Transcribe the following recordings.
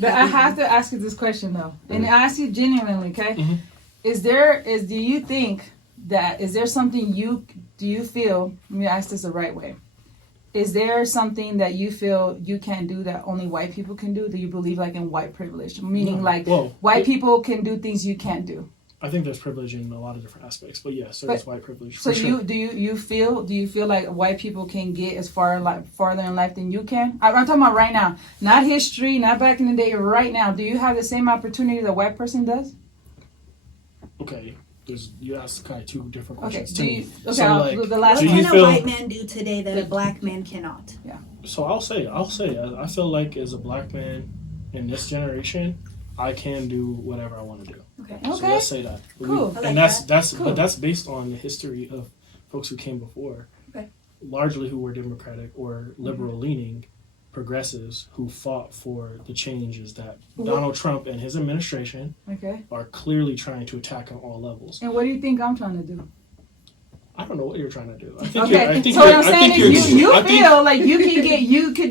But I have to ask you this question though, and I ask you genuinely, okay? Mm-hmm. Do you think that, is there something do you feel, let me ask this the right way. Is there something that you feel you can't do that only white people can do? Do you believe like in white privilege? Meaning white people can do things you can't do? I think there's privilege in a lot of different aspects, but yes, there is white privilege. So do you feel like white people can get as farther in life than you can? I'm talking about right now, not history, not back in the day. Right now, do you have the same opportunity that a white person does? Okay, you asked kind of two different questions. Okay, what can a white man do today that a black man cannot? Yeah. So I'll say, I feel like as a black man in this generation, I can do whatever I want to do. Okay. So let's say that. Cool. And that's cool. But that's based on the history of folks who came before. Okay. Largely who were Democratic or liberal leaning progressives who fought for the changes that Donald Trump and his administration are clearly trying to attack on all levels. And what do you think I'm trying to do? I don't know what you're trying to do. So what I'm saying is you feel like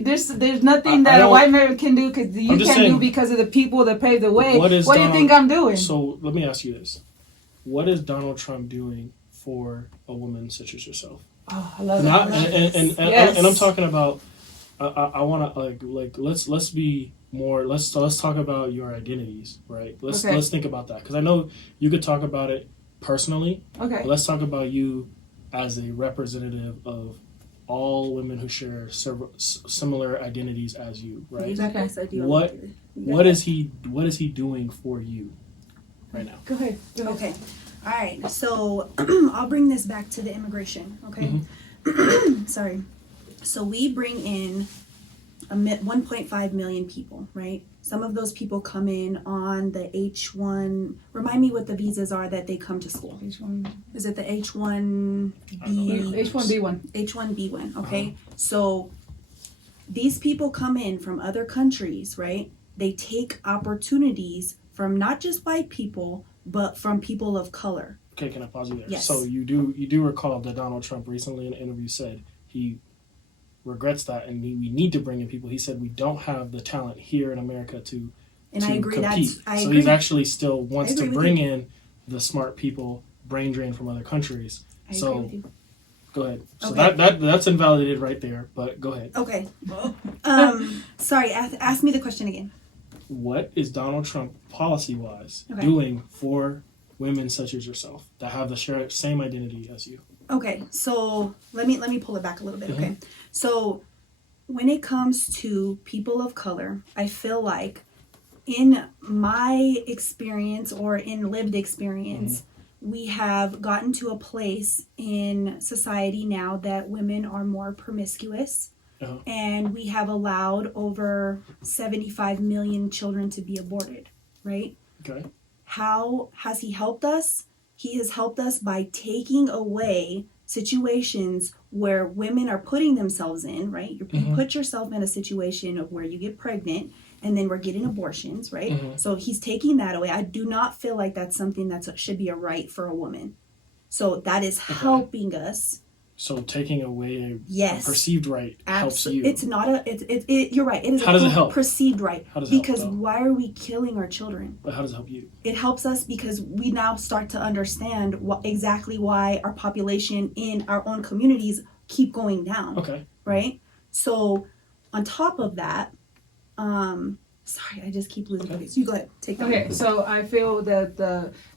there's nothing that a white man can do because you can't do because of the people that paved the way. What do you think I'm doing? So let me ask you this. What is Donald Trump doing for a woman such as yourself? Oh, I love that. And I'm talking about, I want to let's be more, let's talk about your identities, right? Let's think about that because I know you could talk about it personally. Okay. Let's talk about you as a representative of all women who share similar identities as you, right? Okay. What is he doing for you right now? Go ahead. Okay. All right. So I'll bring this back to the immigration. Okay. Mm-hmm. Sorry. So we bring in 1.5 million people, right? Some of those people come in on the H1. Remind me what the visas are that they come to school. H1. Is it the H1B? H1B1. H1B1. Okay. So these people come in from other countries, right? They take opportunities from not just white people, but from people of color. Okay, can I pause you there? Yes. So you do recall that Donald Trump recently in an interview said he regrets that and we need to bring in people. He said we don't have the talent here in America to I agree compete. So he's actually still wants to bring in the smart people, brain drain from other countries. I agree with you. Go ahead. So that's invalidated right there, but go ahead. Okay. Sorry, ask me the question again. What is Donald Trump policy-wise doing for women such as yourself that have the same identity as you? Okay, so let me pull it back a little bit, okay? So when it comes to people of color, I feel like in my experience or in lived experience, we have gotten to a place in society now that women are more promiscuous. And we have allowed over 75 million children to be aborted, right? Okay. How has he helped us? He has helped us by taking away situations where women are putting themselves in, right? You put yourself in a situation of where you get pregnant and then we're getting abortions, right? So he's taking that away. I do not feel like that's something that should be a right for a woman. So that is helping us. So taking away a perceived right helps you. It's not you're right. It is How does it help? Perceived right. How does it because help, why are we killing our children? But how does it help you? It helps us because we now start to understand exactly why our population in our own communities keep going down. Okay. Right? So on top of that, sorry, I just keep losing focus. You go ahead, take that. Okay, so I feel that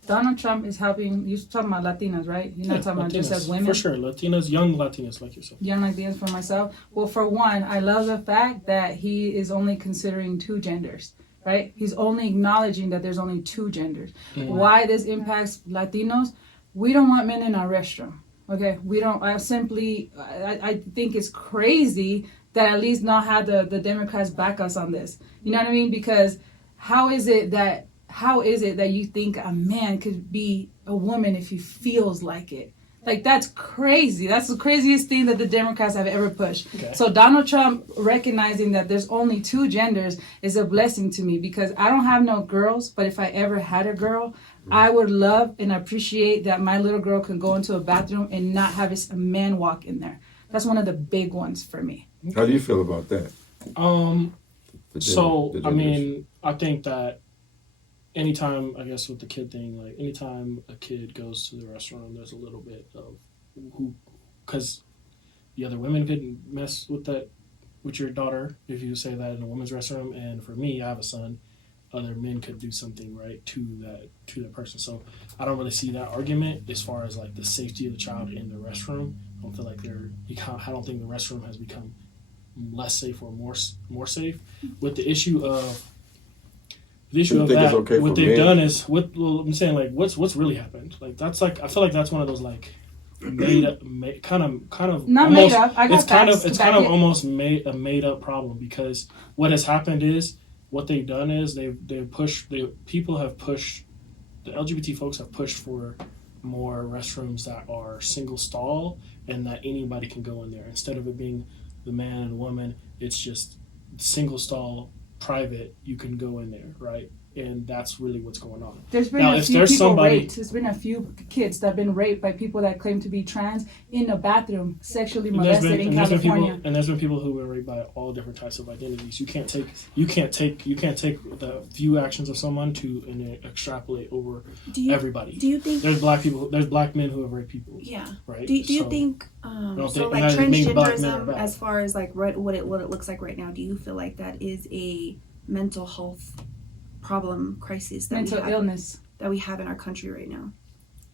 Donald Trump is helping. You're talking about Latinas, right? You're not talking about just as women. For sure, Latinas, young Latinas like yourself. Young Latinas for myself. Well, for one, I love the fact that he is only considering two genders, right? He's only acknowledging that there's only two genders. Why this impacts Latinos? We don't want men in our restroom. Okay, we don't. I think it's crazy that at least not have the Democrats back us on this. You know what I mean? Because how is it that you think a man could be a woman if he feels like it? Like, that's crazy. That's the craziest thing that the Democrats have ever pushed. Okay. So Donald Trump recognizing that there's only two genders is a blessing to me because I don't have no girls, but if I ever had a girl, I would love and appreciate that my little girl can go into a bathroom and not have a man walk in there. That's one of the big ones for me. How do you feel about that? I mean, I think that anytime, I guess with the kid thing, like anytime a kid goes to the restroom, there's a little bit of because the other women could mess with that, with your daughter, if you say that in a woman's restroom. And for me, I have a son, other men could do something, right, to that person. So I don't really see that argument as far as like the safety of the child in the restroom. I don't feel like I don't think the restroom has become less safe or more safe. With the issue of that, okay, what they've done is I'm saying, like, what's really happened. Like that's like, I feel like that's one of those like made up, kind of not almost, made up. It's kind of almost a made up problem, because what has happened is what they've done is the LGBT folks have pushed for more restrooms that are single stall and that anybody can go in there, instead of it being the man and woman. It's just single stall, private. You can go in there, right? And that's really what's going on. There's been a few people raped. There's been a few kids that have been raped by people that claim to be trans in a bathroom, sexually molested in California. And there's been people who were raped by all different types of identities. You can't take the few actions of someone and extrapolate over everybody. Do you think there's black men who have raped people? Yeah. Right. Do you think so like transgenderism, as far as like what it looks like right now? Do you feel like that is a mental health problem, crisis, illness that we have in our country right now?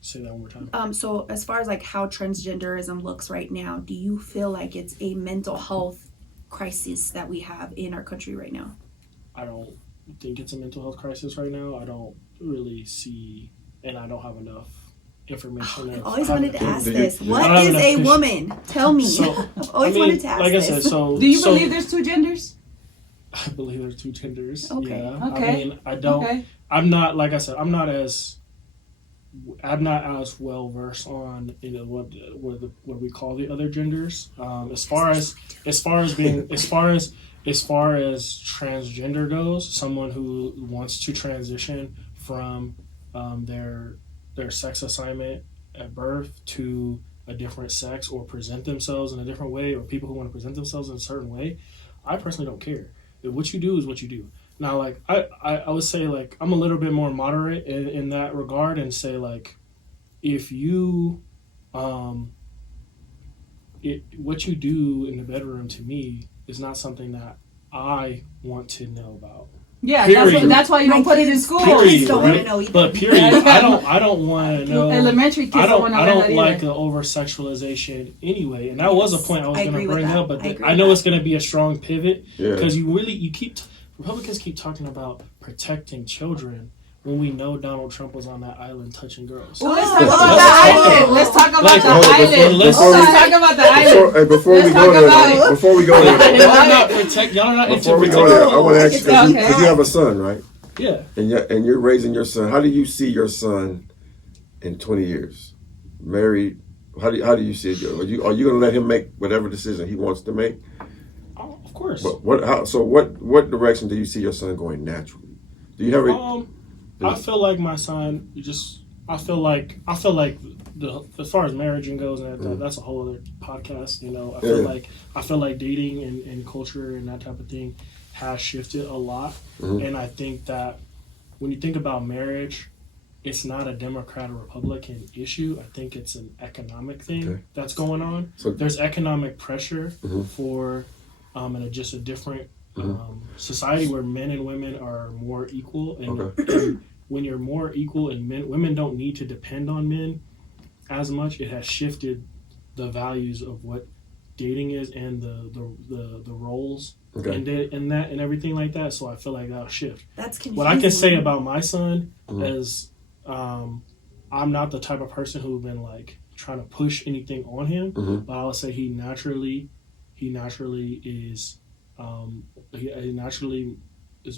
Say that one more time. So as far as like how transgenderism looks right now, do you feel like it's a mental health crisis that we have in our country right now? I don't think it's a mental health crisis right now. I don't really see, and I don't have enough information. I've always wanted to ask this. What is a woman? Tell me. I've always wanted to ask like this. I said, do you believe there's two genders? I believe there's two genders. Okay. Yeah. Okay. I mean, I don't. Okay. I'm not, like I said, I'm not as well versed on what we call the other genders. As far as transgender goes, someone who wants to transition from their sex assignment at birth to a different sex, or present themselves in a different way, or people who want to present themselves in a certain way, I personally don't care. What you do is what you do. Now, like, I would say, like, I'm a little bit more moderate in that regard, and say, like, if you, what you do in the bedroom, to me, is not something that I want to know about. Yeah, that's why you don't put it in school. Period, don't want to know either. But period, I don't want to know. Elementary kids don't want to know. I don't like the over sexualization anyway, and that was a point I was going to bring up. But I know it's going to be a strong pivot, because Republicans keep talking about protecting children, when we know Donald Trump was on that island touching girls. Well, let's talk about the island. Let's talk about the island. Let's talk about the island. Before we go there, y'all are not before we go there, I want to ask you, because you have a son, right? Yeah. And you're raising your son. How do you see your son in 20 years? Married? How do you see it? Are you going to let him make whatever decision he wants to make? Oh, of course. But what direction do you see your son going naturally? Do you have a I feel like my son, I feel like as far as marriage goes, and that's a whole other podcast. You know, I feel like dating and culture and that type of thing has shifted a lot. Mm-hmm. And I think that when you think about marriage, it's not a Democrat or Republican issue. I think it's an economic thing that's going on. So there's economic pressure for and just a different society where men and women are more equal, and when you're more equal and women don't need to depend on men as much, it has shifted the values of what dating is and the roles and that and everything like that. So I feel like that'll shift. That's confusing. What I can say about my son is I'm not the type of person who's been like trying to push anything on him, but I would say he naturally is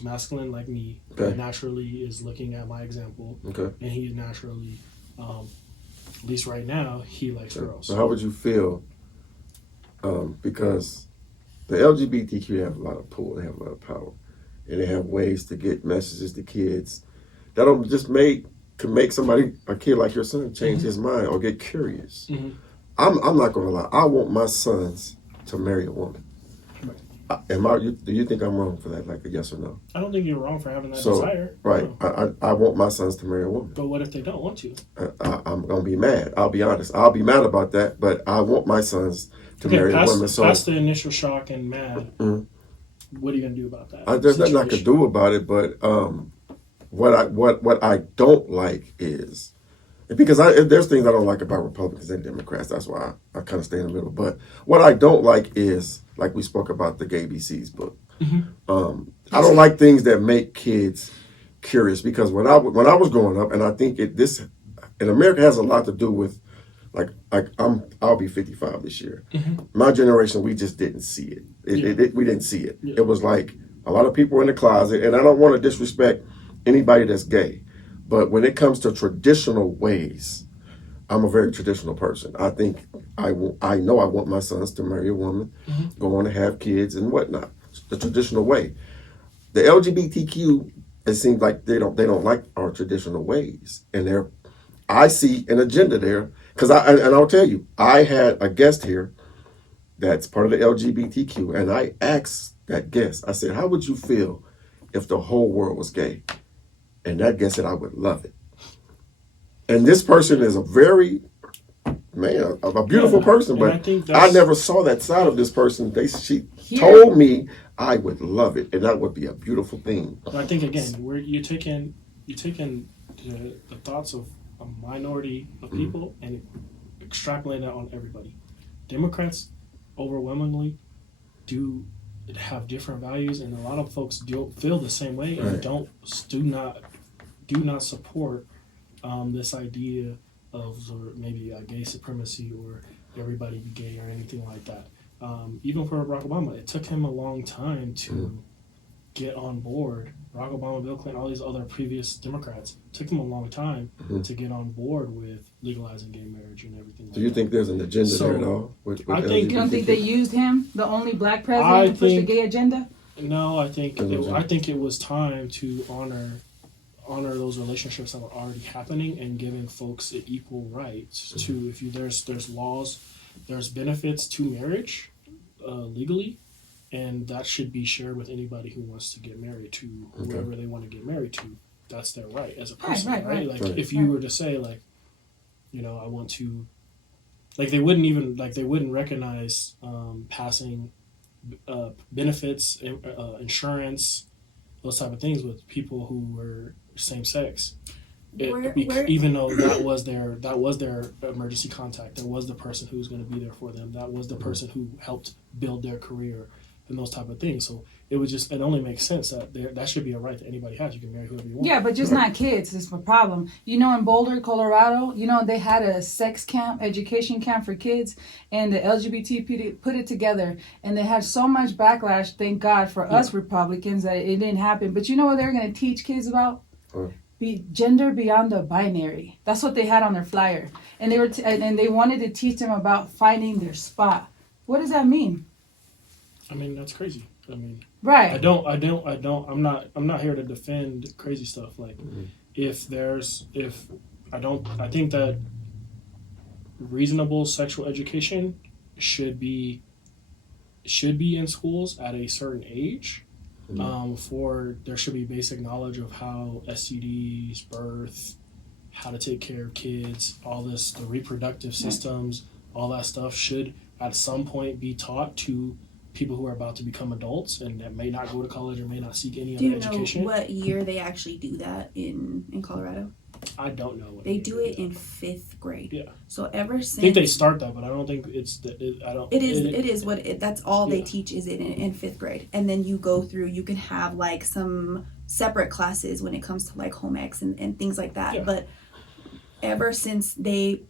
masculine like me. He naturally is looking at my example, and he naturally, at least right now, he likes girls. So how would you feel? Because the LGBTQ have a lot of pull, they have a lot of power, and they have ways to get messages to kids that don't just can make a kid like your son change his mind or get curious. I'm not going to lie. I want my sons to marry a woman. Do you think I'm wrong for that? Like a yes or no? I don't think you're wrong for having that So, desire. right, No. I want my sons to marry a woman. But what if they don't want to? I'm gonna be mad. I'll be honest. I'll be mad about that. But I want my sons to marry a woman. So past the initial shock and mad. Mhm. What are you gonna do about that? There's nothing I could do about it. But what I don't like is because there's things I don't like about Republicans and Democrats. That's why I kind of stay in the middle. But what I don't like is, like we spoke about the Gay BC's book. I don't like things that make kids curious, because when I was growing up, and I think this in America has a lot to do with like I'll be 55 this year. My generation, we just didn't see it. We didn't see it. Yeah. It was like a lot of people were in the closet, and I don't want to disrespect anybody that's gay, but when it comes to traditional ways, I'm a very traditional person. I think I know I want my sons to marry a woman, go on to have kids and whatnot. The traditional way. The LGBTQ, it seems like they don't like our traditional ways, and I see an agenda there, because I'll tell you, I had a guest here that's part of the LGBTQ, and I asked that guest, I said, how would you feel if the whole world was gay? And that guest said, I would love it. And this person is a beautiful person, but I never saw that side of this person. She told me I would love it, and that would be a beautiful thing. But I think again, you're taking the thoughts of a minority of people and extrapolating that on everybody. Democrats overwhelmingly do have different values, and a lot of folks don't feel the same way, and do not support this idea of maybe gay supremacy or everybody be gay or anything like that. Even for Barack Obama, it took him a long time to get on board. Barack Obama, Bill Clinton, all these other previous Democrats, took them a long time to get on board with legalizing gay marriage and everything like that. Do you think there's an agenda there at all? You don't think they used him, the only black president, to push the gay agenda? No, I think it was time to honor those relationships that were already happening and giving folks equal rights to, there's laws, there's benefits to marriage legally, and that should be shared with anybody who wants to get married to whoever they want to get married to. That's their right as a person, right? Like if you were to say like, I want to, like they wouldn't recognize passing benefits, insurance, those type of things with people who were same sex. Even though that was their emergency contact, that was the person who was going to be there for them, that was the person who helped build their career and those type of things. So it only makes sense that should be a right that anybody has. You can marry whoever you want. Yeah, but just not kids is the problem. In Boulder, Colorado, they had a sex camp, education camp for kids, and the LGBT put it together, and they had so much backlash, thank God for us Republicans, that it didn't happen. But you know what they're going to teach kids about? Be gender beyond the binary. That's what they had on their flyer, and they were and they wanted to teach them about finding their spot. What does that mean? I mean, that's crazy. I mean, right. I'm not here to defend crazy stuff. Like, I think that reasonable sexual education should be in schools at a certain age. There should be basic knowledge of how STDs, birth, how to take care of kids, all this, the reproductive systems, all that stuff should at some point be taught to people who are about to become adults and that may not go to college or may not seek any other education. Do you know what year they actually do that in Colorado? I don't know. They do it in 5th grade. Yeah. So ever since I think they start that, but I don't think it's that's all they teach is in 5th grade, and then you go through. You can have like some separate classes when it comes to like home ec and things like that. Yeah. But ever since they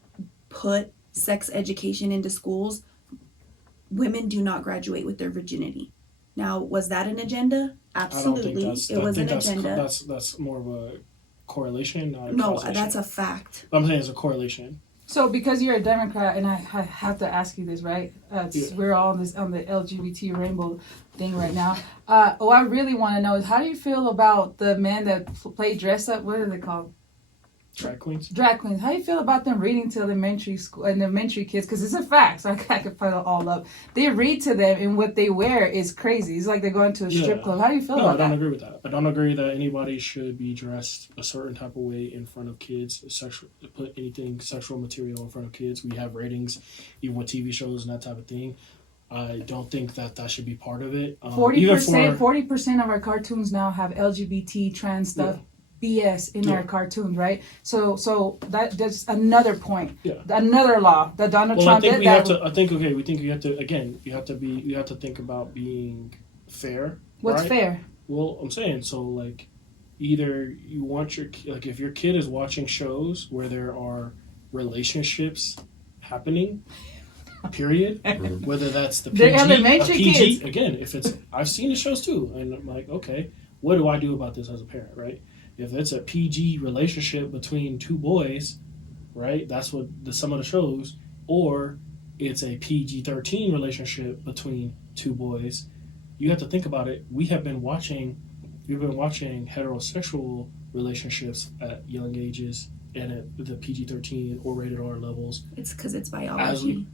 put sex education into schools, women do not graduate with their virginity. Now, was that an agenda? Absolutely, it was an agenda. That's more of a correlation, not a no, causation. That's a fact. I'm saying it's a correlation. So, because you're a Democrat, and I have to ask you this, right? We're all on the LGBT rainbow thing right now. What I really want to know is, how do you feel about the men that play dress up? What are they called? Drag queens. Drag queens. How do you feel about them reading to elementary kids? Because it's a fact. So I could put it all up. They read to them, and what they wear is crazy. It's like they're going to a strip club. How do you feel about that? I don't agree with that. I don't agree that anybody should be dressed a certain type of way in front of kids. Put anything sexual material in front of kids. We have ratings, even with TV shows and that type of thing. I don't think that should be part of it. 40% of our cartoons now have LGBT trans stuff. Yeah. BS in our cartoons, right? So that's another point. Yeah. Another law that Donald Trump did. You have to think about being fair. What's right? fair? Well, I'm saying so like either you want if your kid is watching shows where there are relationships happening, period, whether that's the PG, elementary kids. Again, if it's I've seen the shows too, and I'm like, okay, what do I do about this as a parent, right? If it's a PG relationship between two boys, right? That's what some of the shows, or it's a PG-13 relationship between two boys. You have to think about it. We've been watching heterosexual relationships at young ages and at the PG-13 or rated R levels. It's because it's biology.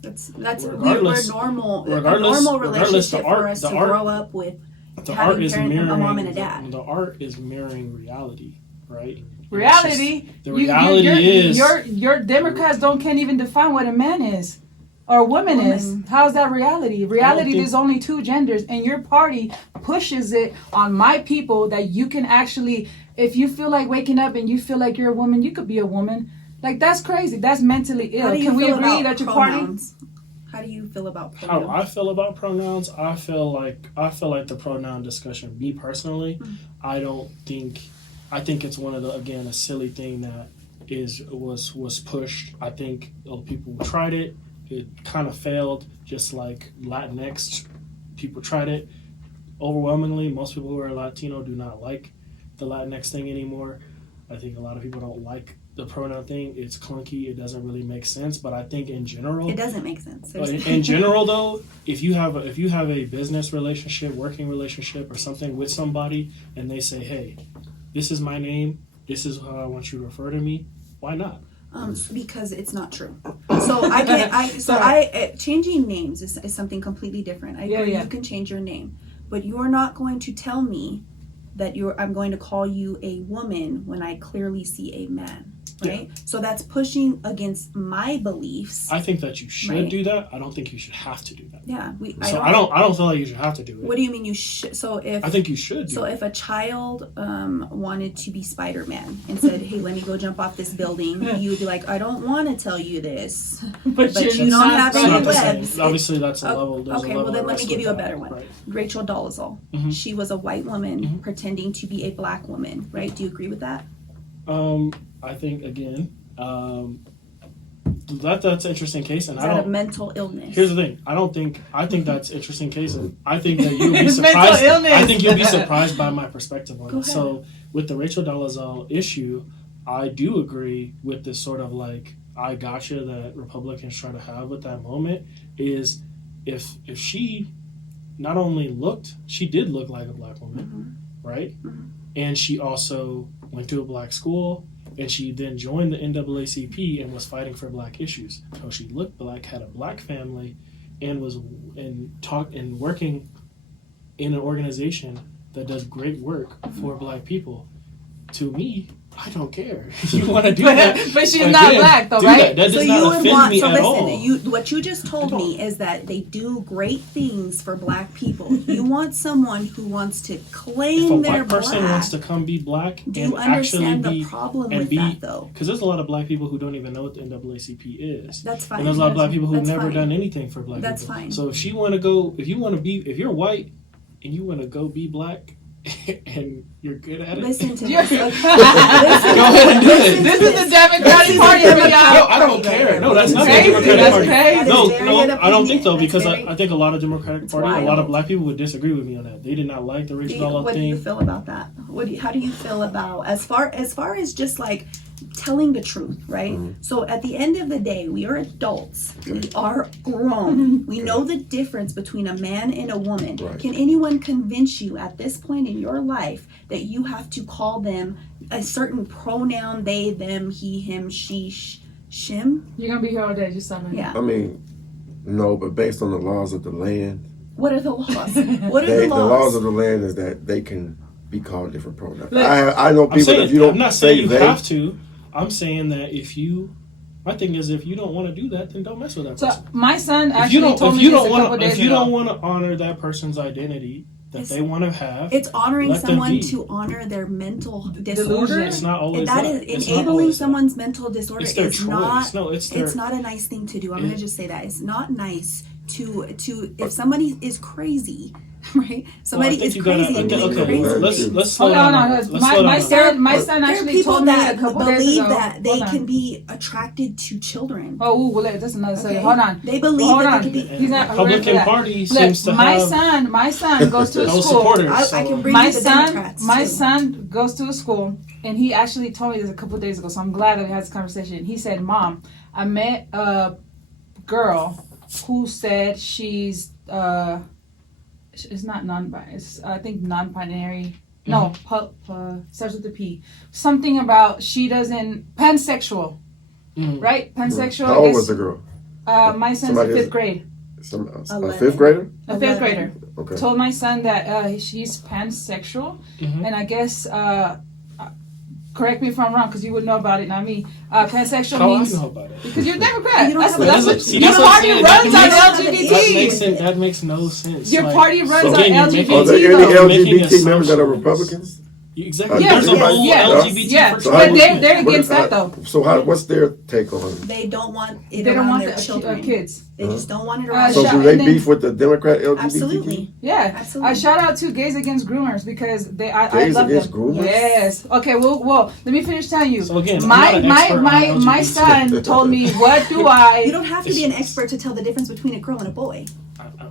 That's we're normal. A normal relationship for us to grow up with. The art is mirroring a mom and a dad. The art is mirroring reality, right? Reality. The reality is your Democrats can't even define what a man is or a woman is. How's that reality? Reality, there's only two genders, and your party pushes it on my people that you can actually, if you feel like waking up and you feel like you're a woman, you could be a woman. Like that's crazy. That's mentally ill. Can we agree that your party? How do you feel about pronouns? How I feel about pronouns, I feel like the pronoun discussion, me personally, I think it's one of a silly thing that was pushed. I think people tried it. It kind of failed, just like Latinx people tried it. Overwhelmingly, most people who are Latino do not like the Latinx thing anymore. I think a lot of people don't like the pronoun thing. It's clunky. It doesn't really make sense. But I think in general, it doesn't make sense. In general, though, if you have a business relationship, working relationship, or something with somebody, and they say, "Hey, this is my name. This is how I want you to refer to me." Why not? Because it's not true. So changing names is something completely different. I agree. You can change your name, but you're not going to tell me that I'm going to call you a woman when I clearly see a man. Right? Yeah. So that's pushing against my beliefs. I think that you should do that. I don't think you should have to do that. Yeah. I don't feel like you should have to do it. What do you mean you should? I think you should do if a child wanted to be Spider-Man and said, "Hey, let me go jump off this building," you would be like, "I don't want to tell you this, but you don't have any webs." Obviously, that's a level. Okay, well then let me give you a better one. Right. Rachel Dolezal. Mm-hmm. She was a white woman pretending to be a black woman, right? Do you agree with that? I think again, that's an interesting case, and is that a mental illness? Here's the thing: I think that's an interesting case, and I think that you'll be surprised. I think you'll be surprised by my perspective on it. So, with the Rachel Dolezal issue, I do agree with this sort of like I gotcha that Republicans try to have with that moment is if she not only she did look like a black woman, right? Mm-hmm. And she also went to a black school, and she then joined the NAACP and was fighting for black issues. So she looked black, had a black family, and was working in an organization that does great work for black people. To me, I don't care. If you want to do that. But she's not black, though, right? That does not offend me at all. What you just told me is that they do great things for black people. You want someone who wants to claim they're black. If a white person wants to come be black do you understand the problem with that, though? Because there's a lot of black people who don't even know what the NAACP is. That's fine. And there's a lot of black people who've never done anything for black people. That's fine. So if you're white and you want to go be black, and you're good at it. Listen to this. Go ahead and do it. This is the Democratic Party. No, I don't care. No, that's not the Democratic Party. No, I don't think so because I think a lot of Democratic Party, a lot of black people would disagree with me on that. They did not like the Rachel Dolezal thing. What do you feel about that? How do you feel about as far as just like telling the truth, right? So at the end of the day, we are adults. We are grown. We know the difference between a man and a woman. Right. Can anyone convince you at this point in your life that you have to call them a certain pronoun, they, them, he, him, she, shim? You're gonna be here all day. Just stop it. Yeah. I mean, no, but based on the laws of the land, What are the laws? What are the the laws laws? of the land is that they can be called different pronouns. Look, I know I'm people, saying, if you don't I'm not say saying you they, have to. I'm saying that my thing is, if you don't want to do that, then don't mess with that So person. my son If actually you told me this a couple don't days if you ago. don't want to honor that person's identity that It's- they want to have, It's honoring let them someone be. to honor their mental disorder. Delusion. It's not always That that. is It's not enabling always that. someone's mental disorder It's their is choice. not. No, it's their. It's not a nice thing to do. I'm It- gonna just say that it's not nice to if somebody is crazy, right? Somebody think is you gotta- crazy and okay, doing okay, crazy let's things. slow Hold down. on, Let's slow my down. son There are actually people told me a that couple days believe ago. that they Hold on. can be attracted to children. Oh, ooh, well, that's another subject. Okay? Hold on. They believe Hold that on. they can be. He's not ready for Republican that. Party Look, seems to my have son goes to a those school. supporters. I so- can bring My you the Democrats son, my too. son goes to a school, and he actually told me this a couple days ago. So I'm glad that we had this conversation. He said, "Mom, I met a girl who said she's it's not non-binary. It's, I think non-binary. No, starts with a P. Something about she doesn't pansexual, right? Pansexual. how old was the girl? My son's Somebody in is- fifth grade. A 11. fifth grader? A fifth grader. Okay. Told my son that she's pansexual, and I guess correct me if I'm wrong, because you would know about it, not me. Pansexual How I means know about it? because you're Democrat. You don't That's have what a- that's what See, your that's what I'm party saying. runs on That LGBT. That makes no sense. Your party runs So- on Again, you're Are LGBT. there any though. You're making LGBT members that are assumptions. Republicans? Exactly. Yes, There's a yes, whole yes, LGBT yeah. for So But how do you- they're what- against that though. So what's their take on it? They don't want it They don't around want their the children. kids. They just don't want it around. So their shout- do they and then- beef with the Democrat LGBTQ? Absolutely. Yeah, Absolutely. shout out to Gays Against Groomers because I Gays love Against them. Groomers? Yes. Okay. Well, let me finish telling you. So again, I'm my not an expert on my LGBT. son told me, what do You I? don't have to be an expert to tell the difference between a girl and a boy.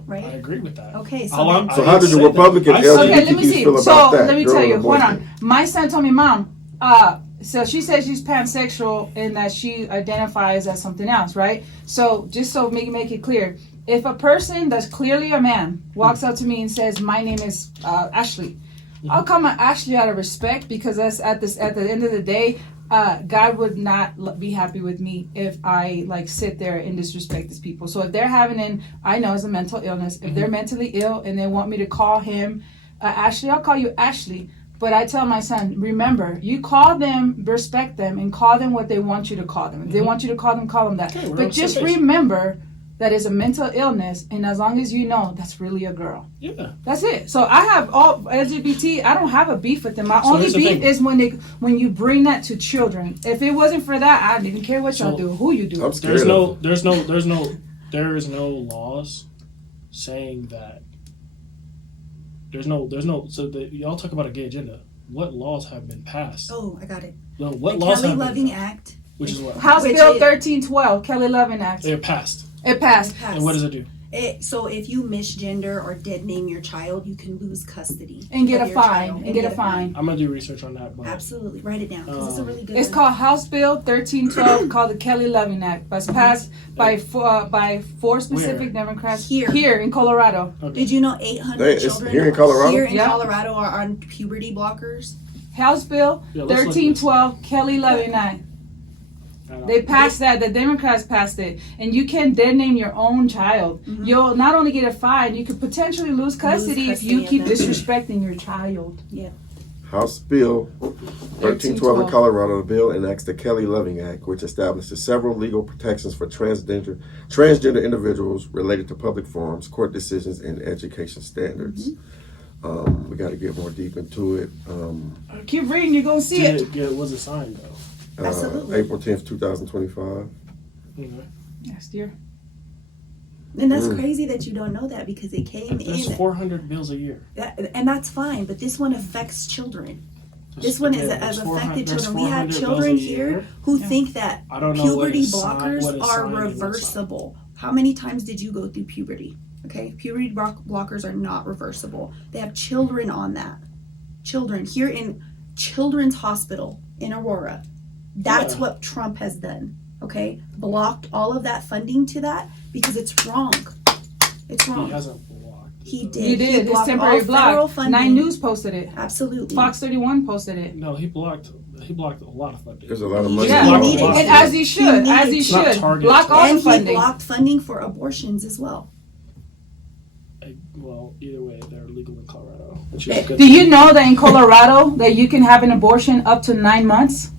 Right? I agree with that. Okay, so All then- So how did the I said Republican that. I said- Okay, let me LGBTQs see. feel So about that? let me girl tell and you. boy Hold on. thing? My son told me, Mom. So she says she's pansexual and that she identifies as something else, right? So just so make it clear, if a person that's clearly a man walks up to me and says, "My name is Ashley," I'll call my Ashley out of respect because that's at the end of the day, God would not be happy with me if I like sit there and disrespect these people. So if they're having I know it's a mental illness. If they're mentally ill and they want me to call him Ashley, I'll call you Ashley. But I tell my son, remember, you call them, respect them, and call them what they want you to call them. If they want you to call them that. Okay, we're on But the same just page. remember that it's a mental illness, and as long as you know, that's really a girl. Yeah. That's it. So I have all LGBT. I don't have a beef with them. My only here's the beef thing. is when you bring that to children. If it wasn't for that, I didn't care what y'all So- do, who you do. I'm scared. There is no laws saying that. Y'all talk about a gay agenda. What laws have been passed? Oh, I got it. No, what The laws Kelly have been Loving passed? Act. Which is what? House Which Bill is- 1312, Kelly Loving Act. They're passed. It passed. Passed. And what does it do? So if you misgender or dead name your child, you can lose custody And get of a your fine. child And get a fine. I'm gonna do research on that. But Absolutely, write it down because it's a really good. It's one. called House Bill 1312, called the Kelly Loving Act. That's passed by four specific Where? Democrats Here. in Colorado. okay. Did you know 800 It's children here in Colorado? here in Yeah. Colorado are on puberty blockers? House Bill Yeah, let's look at 1312, Kelly Loving Act. They passed that. The Democrats passed it, and you can dead name your own child. You'll not only get a fine, you could potentially lose custody if you custody keep of them. disrespecting your child. House Bill 1312 in Colorado, the bill enacts the Kelly Loving Act, which establishes several legal protections for transgender individuals related to public forums, court decisions, and education standards. We got to get more deep into it. Keep reading, you're gonna see it. Was it signed though? Absolutely. April 10th, 2025. Okay. Yes, dear. And that's crazy that you don't know that because it came There's in. 400 bills a year. And that's fine, but this one affects children. This one is There's as 400 affected there's children. We have 400 children bills a year. here who think that I don't know what puberty is signed- what blockers is are signed and what's not. reversible. How many times did you go through puberty? Okay, puberty blockers are not reversible. They have children on that. Children here in Children's Hospital in Aurora. That's Yeah. what Trump has done. Okay, blocked all of that funding to that because it's wrong. It's He wrong. hasn't blocked. He did. He did. It's blocked temporary all federal block. funding. 9 News posted it. Absolutely. Fox 31 posted it. No, he blocked a lot of funding. There's a lot of money. Yeah, blocked needed a lot. and as he should, as he It's not should, targeted block to- all And the he funding. blocked funding for abortions as well. Well, either way, they're legal in Colorado, which is a good Do you thing. know that in Colorado that you can have an abortion up to 9 months?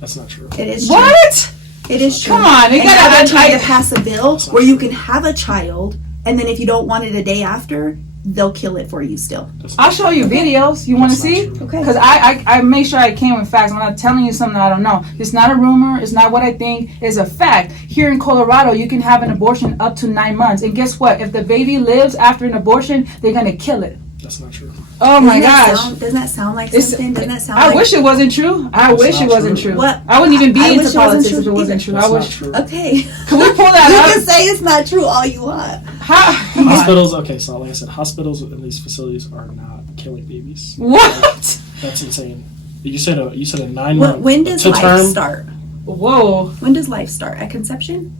That's not true. It is true. What? It is true. Come on, you and gotta- now they're trying to pass a bill That's not where you true. can have a child, and then if you don't want it a day after, they'll kill it for you still. That's I'll not show you true. videos. You want to That's not see? true. Okay. Because I make sure I came with facts. I'm not telling you something I don't know. It's not a rumor. It's not what I think. It's a fact. Here in Colorado, you can have an abortion up to 9 months. And guess what? If the baby lives after an abortion, they're going to kill it. That's not true. Oh my Doesn't that gosh. doesn't that sound like It's- something? Doesn't that sound I like... wish it wasn't true. I It's wish it not wasn't true. true. What? I wouldn't even be I into wish it wasn't politics true if it wasn't either. true. That's I not wish. true. Okay. Can we pull You that can up? say it's not true all you want. Hospitals, okay, so like I said, hospitals in these facilities are not killing babies. What? That's insane. You said a 9 month. When does to life term, start? Whoa. When does life start? At conception?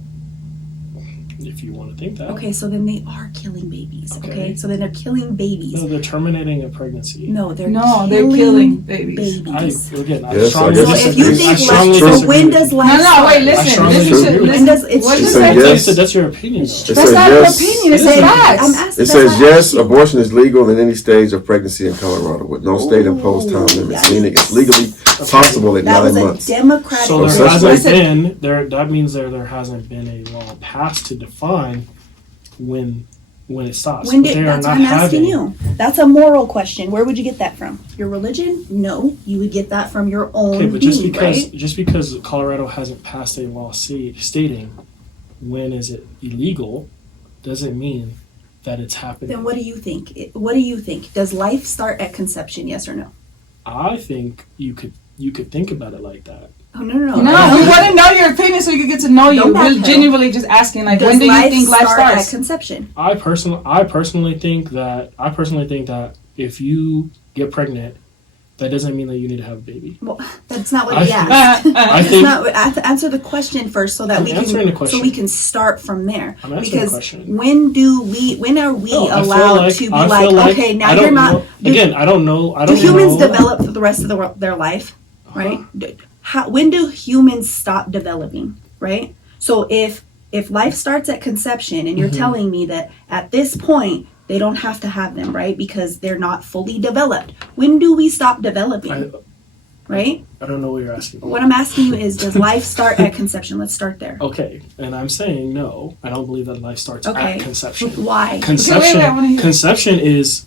If you want to think that. Okay, so then they are killing babies. Okay. Okay, so then they're killing babies. No, they're terminating a pregnancy. No, they're killing babies. I Yes, strongly I guess So if you disagree. think strongly life, so disagree when with does you. life No, no, start? wait, I listen. strongly Listen disagree. to, When listen. does it What It does said that yes. That's your opinion, though. It That's says not an yes. opinion. It's It is. facts. I'm asking. It that's says not yes, asking. abortion is legal in any stage of pregnancy in Colorado with no state imposed time limits, Yikes. meaning it's legally possible at That was 9 a months. Democratic. So there Such hasn't Listen. been there. That means there hasn't been a law passed to define when it stops. When But did, they are that's not what I'm asking having. you. That's a moral question. Where would you get that from? Your religion? No, you would get that from your own Okay, but being, right? just because Colorado hasn't passed a law stating when is it illegal, doesn't mean that it's happening. Then what do you think? What do you think? Does life start at conception? Yes or no? I think you could think about it like that. Oh no no no. No, we want to know your opinion so we can get to know you. Don't We're backpedal. genuinely just asking, like, Does when do you think life start at starts? conception? I personally think that if you get pregnant, that doesn't mean that you need to have a baby. Well, that's not what I he think- asked. I That's think not. I have to answer the question first, so that I'm we answering the can question. so we can start from there. I'm answering the Because question. when are we No, I feel allowed like- to be I like, feel like okay, now I you're don't not. know- again, I don't know. I Do don't humans know. develop for the rest of their life, right? When do humans stop developing, right? So if life starts at conception, and you're Mm-hmm. telling me that at this point they don't have to have them, right? Because they're not fully developed. When do we stop developing, right? I don't know what you're asking. What I'm asking you is, does life start at conception? Let's start there. Okay, and I'm saying no. I don't believe that life starts Okay. at conception. Why? Conception. wait, I wanna hear. Conception is.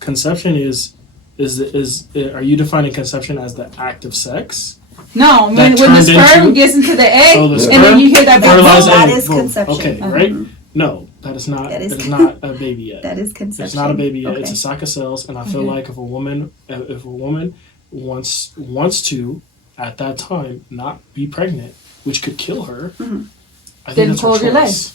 Are you defining conception as the act of sex? No, when the turned sperm into- gets into the egg, So the and sperm then you hear that big fertilizes bubble. That and is boom. conception. Okay, Uh-huh. right? No, that is not. That is That is not a baby yet. That is conception. It's not a baby yet. Okay. It's a sack of cells, and I feel like if a woman wants to at that time not be pregnant, which could kill her, I think Then that's her close your choice.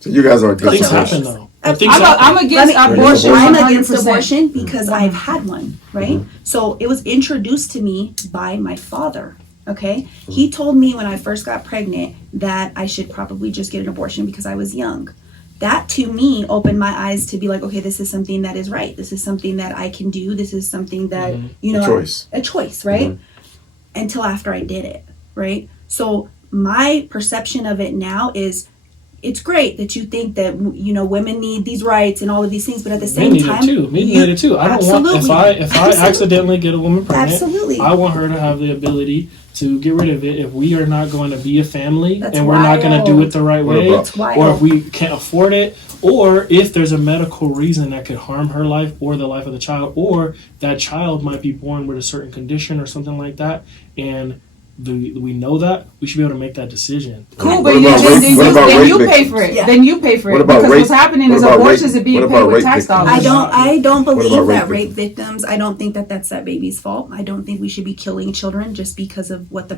So you guys are Close Things your against legs. happen abortion. though. But things I'm happen. against Let me- abortion. I'm 100%. against abortion because I've had one, right? So it was introduced to me by my father. Okay, he told me when I first got pregnant that I should probably just get an abortion because I was young. That to me opened my eyes to be like, okay, this is something that is right. This is something that I can do. This is something that you know, choice. a choice, right? Until after I did it, right? So my perception of it now is, it's great that you think that you know women need these rights and all of these things, but at the Me same need time, it too. Me need it too. I don't want if I Absolutely. accidentally get a woman pregnant, Absolutely. I want her to have the ability to get rid of it if we are not going to be a family That's and we're not going to do wild. it the right What way, about- That's wild. or if we can't afford it, or if there's a medical reason that could harm her life or the life of the child, or that child might be born with a certain condition or something like that, and we know that, we should be able to make that decision. Cool, What but about rape- then what about you rape pay victims? for it. Yeah. Then you pay for What it. about Because rape- what's happening what is about abortions rape- are being what paid about with rape tax victims? dollars. I don't What believe about rape that rape victims. I don't think that that's that baby's fault. I don't think we should be killing children just because of what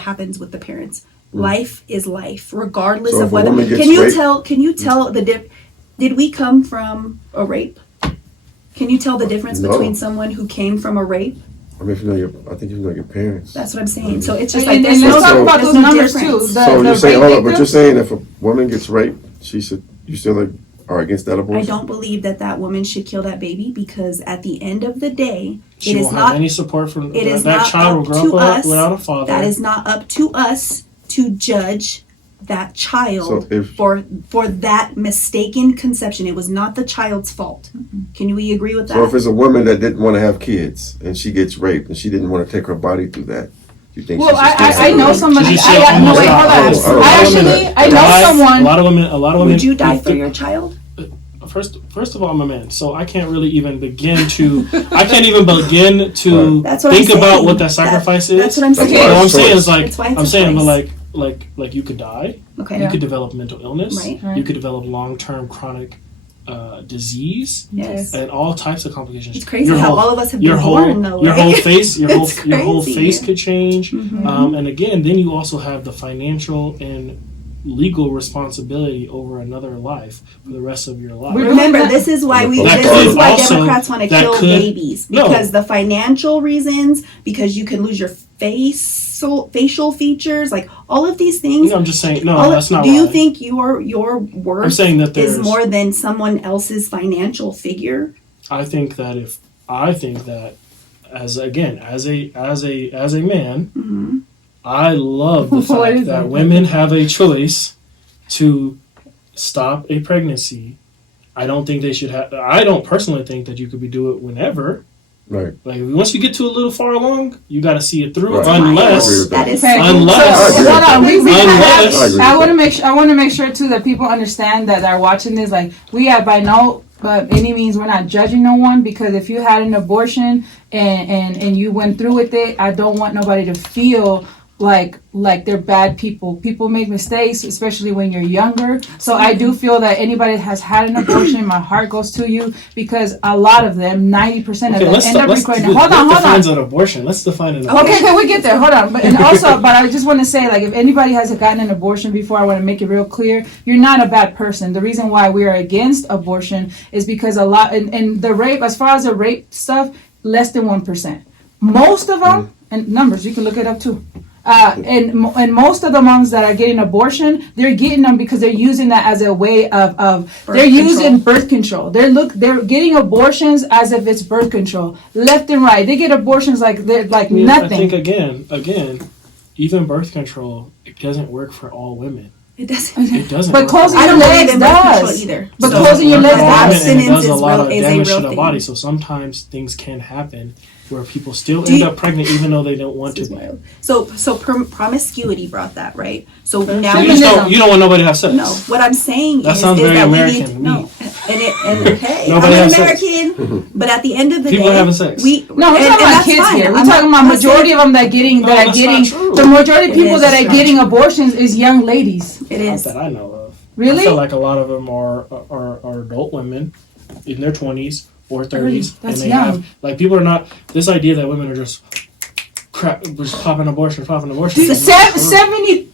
happens with the parents. Life is life, regardless So of if a whether. woman gets Can you raped- tell? Can you tell the Did we come from a rape? Can you tell the difference No. between someone who came from a rape I mean, I think you know your parents. That's what I'm saying. So it's just And, like and there's let's no, talk about there's those no numbers difference. too. So The you're saying, rape hold up, but you're victims? saying if a woman gets raped, you still like, are against that abortion? I don't believe that woman should kill that baby because at the end of the day, She it is won't not. have any support from It is that not child. up Will to grow up us. without a father. That is not up to us to judge that child So if- for that mistaken conception. It was not the child's fault. Can we agree with that? So if it's a woman that didn't want to have kids and she gets raped and she didn't want to take her body through that, you think Well, she should still I have know it? somebody. She just said No, wait, almost hold on. die. I actually, I know someone. A lot of women. Would you die for your child? First of all, I'm a man, so I can't really even begin to. I can't even begin to That's what think I'm about saying. what that sacrifice is. That's what I'm That's saying. why What I'm it's saying choice. is like That's why it's I'm a saying, but choice. like you could die. Okay. You could develop mental illness. Right. You could develop long-term chronic disease Yes. and all types of complications. It's crazy how all of us have been your whole born, though, your right? whole face your whole It's your whole crazy. face could change. Mm-hmm. And again, then you also have the financial and legal responsibility over another life for the rest of your life. Remember, this is why That this could is why also- Democrats want to that kill could- babies No. because the financial reasons, because you can lose your facial features, like all of these things. No, I'm just saying. No, All of- that's not. do you why. think your worth I'm saying that is there's. more than someone else's financial figure? I think that as a man, Mm-hmm. I love the What fact is that that? women have a choice to stop a pregnancy. I don't think they should have. I don't personally think that you could do it whenever. Right. Like once you get to a little far along, you got to see it through. Right. I agree Unless with that is Okay. Unless- So, hold on. We Unless- have, agree I with want to that. make sure. I want to make sure too that people understand that are watching this. Like we are by no any means we're not judging no one, because if you had an abortion and you went through with it, I don't want nobody to feel like they're bad people. People make mistakes, especially when you're younger. So I do feel that anybody that has had an abortion, my heart goes to you, because a lot of them, 90% of them, end up regretting it. Hold on. defines an abortion. Let's define an abortion. Okay, can we get there? Hold on. But and also, but I just want to say, like, if anybody has gotten an abortion before, I want to make it real clear: you're not a bad person. The reason why we are against abortion is because a lot, and the rape, as far as the rape stuff, less than 1%. Most of them, and numbers, you can look it up too. And most of the moms that are getting abortion, they're getting them because they're using that as a way of they're using birth control. They're getting abortions as if it's birth control, left and right. They get abortions like they're like nothing. I think again, even birth control, it doesn't work for all women. It doesn't. It doesn't. But work closing for I your don't believe legs in birth control does. either. But So- closing your legs all women, does. and it Abstinence does a is lot real- of is a damage to real the thing. body. So sometimes things can happen where people still Do end you- up pregnant even though they don't want to This is be. wild. So promiscuity brought that, right? So now You, Feminism. you don't want nobody to have sex. no. What I'm saying That is sounds very that American we to need me. no. And okay, Nobody I'm an has sex. American, but at the end of the People day, having sex. No, we're talking and about that's kids fine. here. We're I'm talking not- about I'm not majority saying- of them that getting No, that are that's getting not true. the majority of It people is that are not getting true. abortions is young ladies. It Not is. that I know of. Really? I feel like a lot of them are adult women in their 20s or 30s, That's and they young. have like people are not. This idea that women are just popping abortion. 70.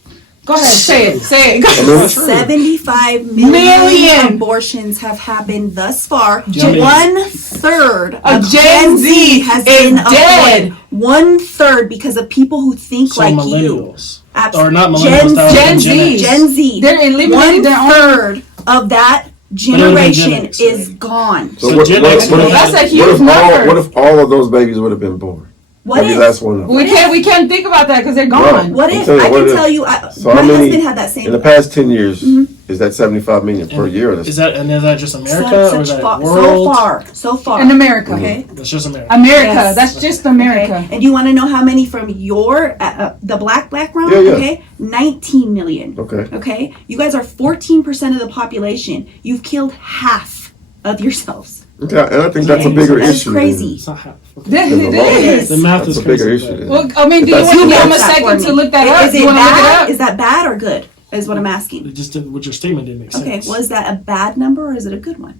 Go ahead, say it. Go ahead. It's not true. 75 Million. million abortions have happened thus far. Gen- 1/3 Of of Gen Gen Z Z has is been dead. aborted. 1/3 because of people who think So like you. millennials, Abs- or not millennials, Gen, that was Gen Gen Z. X. Gen Z. They're eliminating their own. 1/3 of that it was in Gen generation X, is right? gone. So Gen X would have That's a had- huge number. What if all of those babies would have been born? What Every if? last one of them. We can't think about that because they're Right. gone. What I'm if? telling you, I what can if- tell you, So my how many husband had that same. in the past 10 years? Is that 75 million per year? Or Is that just America such or is that so world? so far. In America. Okay. That's just America. America. Yes. That's just America. Okay. And you want to know how many from your the black background? Yeah, yeah. Okay, 19 million. Okay. Okay, you guys are 14% of the population. You've killed half of yourselves. Okay, and I think that's a bigger That's issue. crazy. It's not half. Okay. It Than the law. is. The math That's is a bigger crazy, issue. but- Than Well, I mean, do you That's want to give huge. them a second to look that up? Is Do it you want to look it bad? up? Is that bad or good? Is what I'm asking. It just didn't, what your statement didn't make Okay, sense. was that a bad number or is it a good one?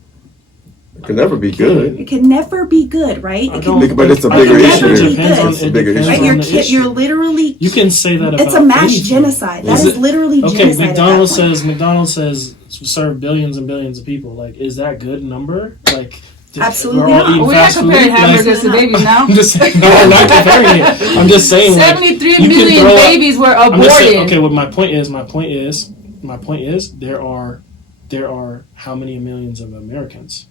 It can never be good. It can never be good, right? I It don't can, But it's a I bigger think issue. It It depends on, It's a it bigger depends issue. right? on the issue. You're literally. You can say that about It's a mass anything. genocide. That Is is it- literally Okay, genocide. McDonald's at that point. says serve billions and billions of people. Like, is that good number? Like, Absolutely we're all not. eating We're not fast food. comparing Like, hamburgers to babies now. I'm just saying, no, I'm not comparing it. I'm just saying, like, 73 you can million throw out- babies were I'm just saying, aborted. okay, what my point is, there are how many millions of Americans,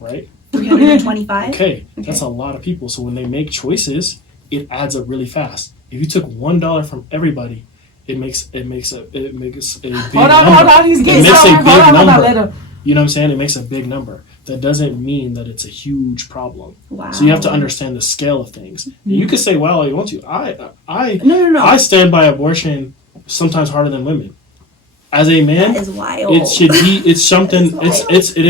right? 325. Okay, that's a lot of people. So when they make choices, it adds up really fast. If you took $1 from everybody, it makes a big Hold number. on, he's It getting makes a somewhere. big Hold on, number. let him. You know what I'm saying? It makes a big number. That doesn't mean that it's a huge problem. Wow. So you have to understand the scale of things. And you can say, "Well, all you want to." I No. stand by abortion sometimes harder than women. As a man, That is wild. it should be. It's something. That is wild. It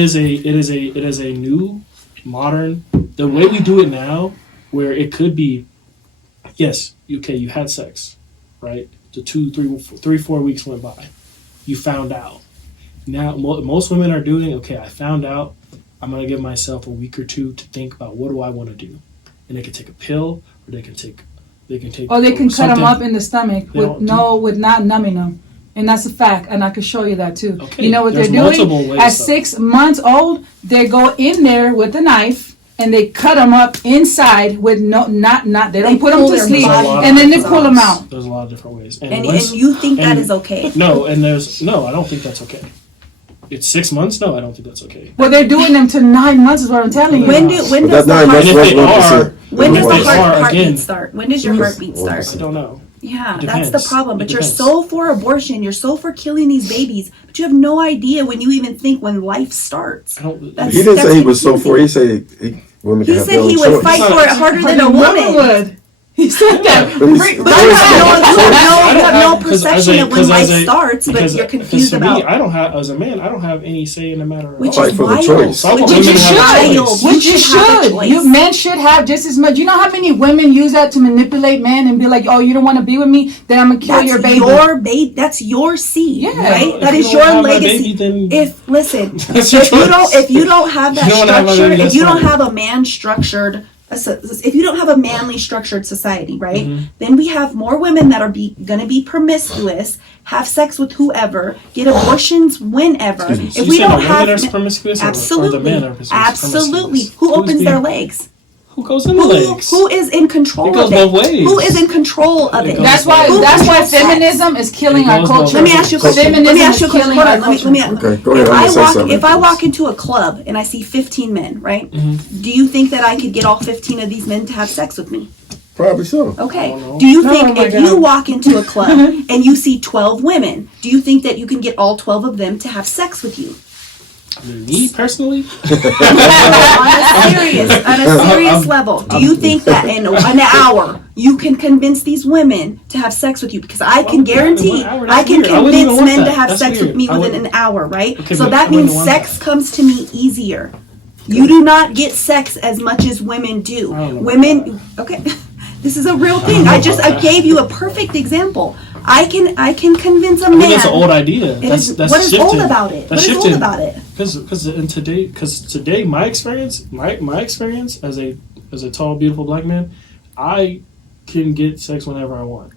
is a new, modern. The way we do it now, where it could be, yes, okay, you had sex, right? The 4 weeks went by. You found out. Now, most women are doing, okay, I found out, I'm going to give myself a week or two to think about what do I want to do. And they can take a pill, or they can take Or they can cut something. them up in the stomach They don't with not numbing them. And that's a fact, and I can show you that too. Okay, You know what there's they're multiple doing? ways, At though. 6 months old, they go in there with a knife and they cut them up inside with they don't They put them pull to their sleep, body and then they parts pull them out. out. There's a lot of different ways. And once- you think that and- is okay? No, and no, I don't think that's okay. It's 6 months? No, I don't think that's okay. Well, they're doing them to 9 months is what I'm telling you. When But does But the that 9 heart? months And if was they 1%. are- When does if the they are, heartbeat again, start? When does your heartbeat start? I don't know. Yeah, It that's the depends. problem. It But you're depends. so for abortion. You're so for killing these babies. But you have no idea when you even think when life starts. I don't. That's- He didn't say he was so confusing. for. He said women can He have said their own he choice. would fight for it harder than a woman. would. He said that. But he's- Bring- But bring you it have back. you have no Because perception of when life starts, but because- you're because confused for about. me, I don't have, as a man, I don't have any say in the matter at Which all. Fight is for the wild. choice. Some Which women is you have a wild. choice. Which you have a should. choice. Men should have just as much. You know how many women use that to manipulate men and be like, "Oh, you don't want to be with me? Then I'm gonna kill That's your baby." your baby. That's your seed, Yeah. right? If That you is don't your have my legacy. baby, then Listen, that's your if you don't, choice. if you don't have that You don't wanna have my structure, baby, if that's you don't fine. have a man structured, if you don't have a manly structured society, right? Mm-hmm. Then we have more women that are going to be promiscuous, have sex with whoever, get abortions whenever. So If you we saying don't the have women are promiscuous, or the absolutely, men are promiscuous? absolutely, Who's who opens their being- legs? Who goes in the legs? Who is in control It goes of it? both ways. Who is in control of It it? goes That's why. Who That's why controls sex? feminism is killing It our goes culture. both Let me ask you a question. Feminism Let me ask is you a question. killing Hold our on. Let me. Okay, go ahead. If I'm I gonna say walk, something. if I walk into a club and I see 15 men, right? Mm-hmm. Do you think that I could get all 15 of these men to have sex with me? Probably so. Okay. I don't know. Do you Oh think my if you God. walk into a club and you see 12 women, do you think that you can get all 12 of them to have sex with you? I mean, me personally, On a serious level, do you think that in an hour you can convince these women to have sex with you? Because I can Well, guarantee 1 hour, I that's can weird. I wouldn't even convince want men to that. have That's sex weird. with me I within wouldn't- an hour, right? Okay, So but that I wouldn't means want sex that. comes to me easier. You do not get sex as much as women do. I don't know about Women, okay, this is a real thing. I gave you a perfect example. I can convince a I man. think that's an old idea. That's, That's what is shifted. old about it? That's What is old shifted. about it? Because today my experience as a tall beautiful black man, I can get sex whenever I want,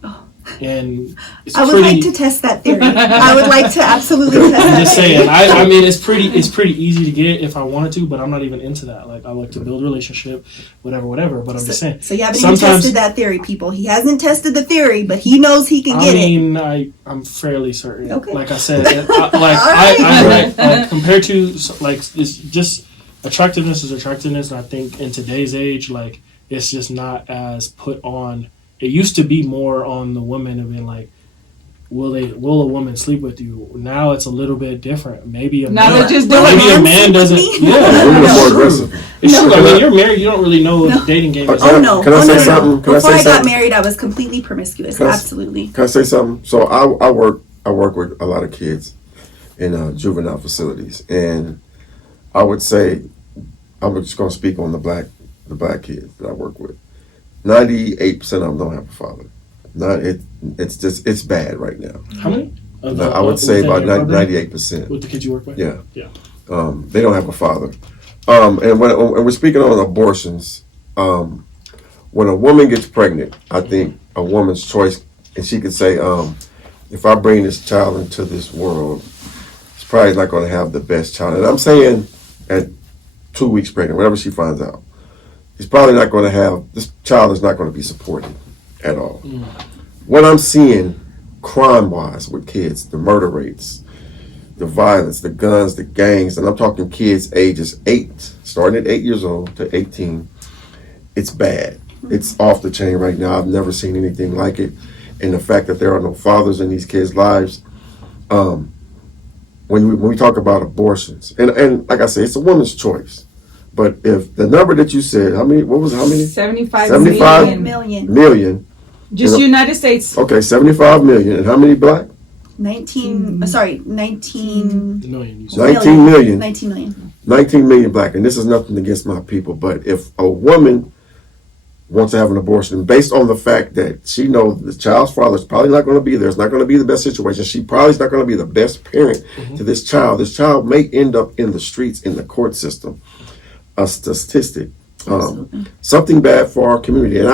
and it's I would pretty. like to test that theory. I would like to absolutely test I'm that just theory. saying. I mean, it's pretty easy to get if I wanted to, but I'm not even into that. Like I like to build relationship, whatever. But I'm just saying. So you haven't even sometimes- tested that theory, people. He hasn't tested the theory, but he knows he can I get it. mean, I'm fairly certain. Okay. Like I said, I'm compared to like it's just attractiveness is attractiveness, and I think in today's age, like it's just not as put on. It used to be more on the women of being like, will a woman sleep with you? Now it's a little bit different. Maybe a Now man, they just Will do a maybe a man man sleep with doesn't. me? Yeah, Women are it's more true. aggressive. It's No. true. I mean, you're married. You don't really know what the dating game is. Oh no! Can I oh, say no, something? No. Can I Before say I got something? married, I was completely promiscuous. Can I- Absolutely. Can I say something? So I work with a lot of kids in juvenile facilities, and I would say I'm just going to speak on the black kids that I work with. 98% of them don't have a father. It's bad right now. How many? I would say about 98%. With the kids you work with. Yeah. Yeah. They don't have a father. And when we're speaking on abortions, when a woman gets pregnant, I think a woman's choice, and she could say, if I bring this child into this world, it's probably not going to have the best child. And I'm saying at 2 weeks pregnant, whatever she finds out, he's probably not going to have, this child is not going to be supported at all. What I'm seeing crime-wise with kids, the murder rates, the violence, the guns, the gangs, and I'm talking kids ages 8, starting at 8 years old to 18, it's bad. It's off the chain right now. I've never seen anything like it. And the fact that there are no fathers in these kids' lives, when we talk about abortions, and like I say, it's a woman's choice. But if the number that you said, how many? 75 million. Just United States. Okay, 75 million. And how many black? 19 million. 19 million. 19 million. 19 million black. And this is nothing against my people, but if a woman wants to have an abortion based on the fact that she knows the child's father is probably not going to be there, it's not going to be the best situation, she probably is not going to be the best parent to this child may end up in the streets, in the court system. A statistic, something bad for our community. And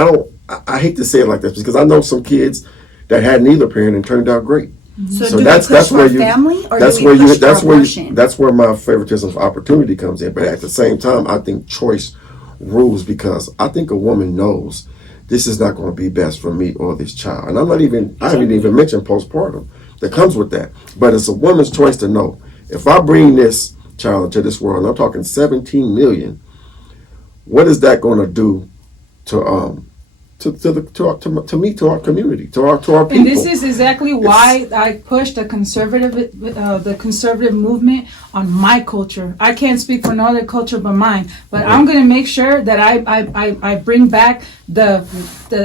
I hate to say it like this because I know some kids that had neither parent and turned out great. So do that's we push for family, or do we push for abortion? That's where my favoritism of opportunity comes in. But at the same time, I think choice rules, because I think a woman knows this is not going to be best for me or this child. And I haven't even mentioned postpartum that comes with that. But it's a woman's choice to know, if I bring this child into this world, and I'm talking 17 million, what is that going to do to me, to our community, to our people? And this is exactly why I push the conservative movement on my culture. I can't speak for no other culture but mine, but I'm going to make sure that I bring back the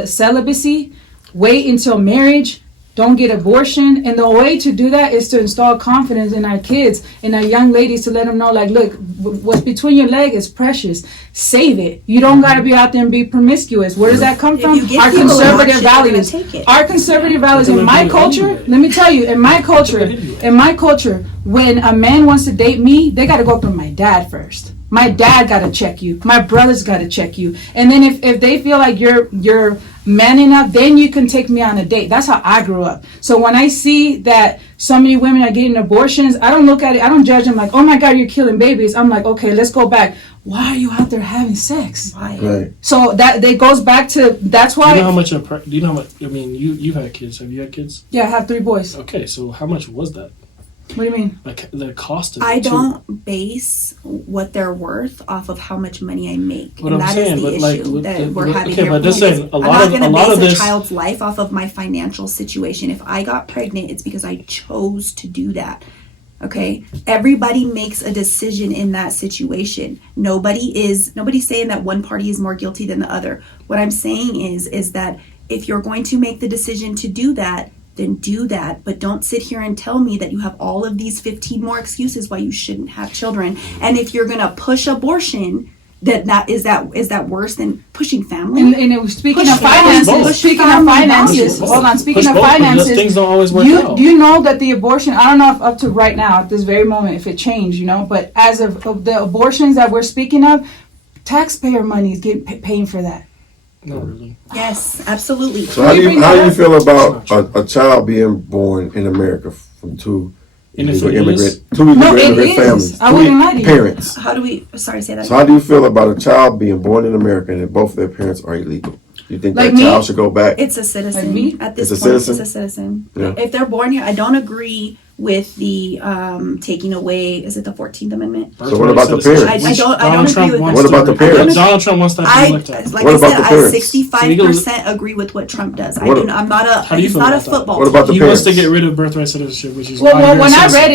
celibacy, wait until marriage, don't get abortion. And the way to do that is to install confidence in our kids and our young ladies, to let them know, like, look, what's between your leg is precious. Save it. You don't got to be out there and be promiscuous. Where does that come from? Our conservative values. Our conservative values. In my culture, let me tell you, in my culture, when a man wants to date me, they got to go through my dad first. My dad got to check you. My brothers got to check you. And then if they feel like you're man enough, then you can take me on a date. That's how I grew up. So when I see that so many women are getting abortions, I don't look at it, I don't judge them like, oh my God, you're killing babies. I'm like, okay, let's go back. Why are you out there having sex? Right. So that goes back to, that's why. Do you know how much, I mean, you've had kids. Have you had kids? Yeah, I have 3 boys. Okay, so how much was that? What do you mean? Like the cost of it. I don't base what they're worth off of how much money I make. What and I'm that saying, is the but issue that we're having okay, here. but just saying, I'm not going to base of a this child's life off of my financial situation. If I got pregnant, it's because I chose to do that. Okay, everybody makes a decision in that situation. Nobody's saying that one party is more guilty than the other. What I'm saying is that if you're going to make the decision to do that, then do that. But don't sit here and tell me that you have all of these 15 more excuses why you shouldn't have children. And if you're going to push abortion, is that worse than pushing family? And speaking of finances, hold on. Speaking of finances, things don't always work out. Do you know that the abortion? I don't know if up to right now, at this very moment, if it changed, but as of the abortions that we're speaking of, taxpayer money is paying for that. Not really. Yes, absolutely. So how do you feel about a child being born in America from two immigrant families? I wouldn't lie to you. Parents. Say that. So how do you feel about a child being born in America and both their parents are illegal? Do you think that child should go back? It's a citizen. Like me? At this It's a point, citizen? it's a citizen. Yeah. If they're born here, I don't agree with the taking away. Is it the 14th Amendment? So what about the parents? I don't agree with that. What about the parents? Donald Trump wants that to be looked at. Like What I about said, the I parents? 65% agree with what Trump does. How do you It's feel not a about that? football. What about the He parents? wants to get rid of birthright citizenship, which is Well, why when I read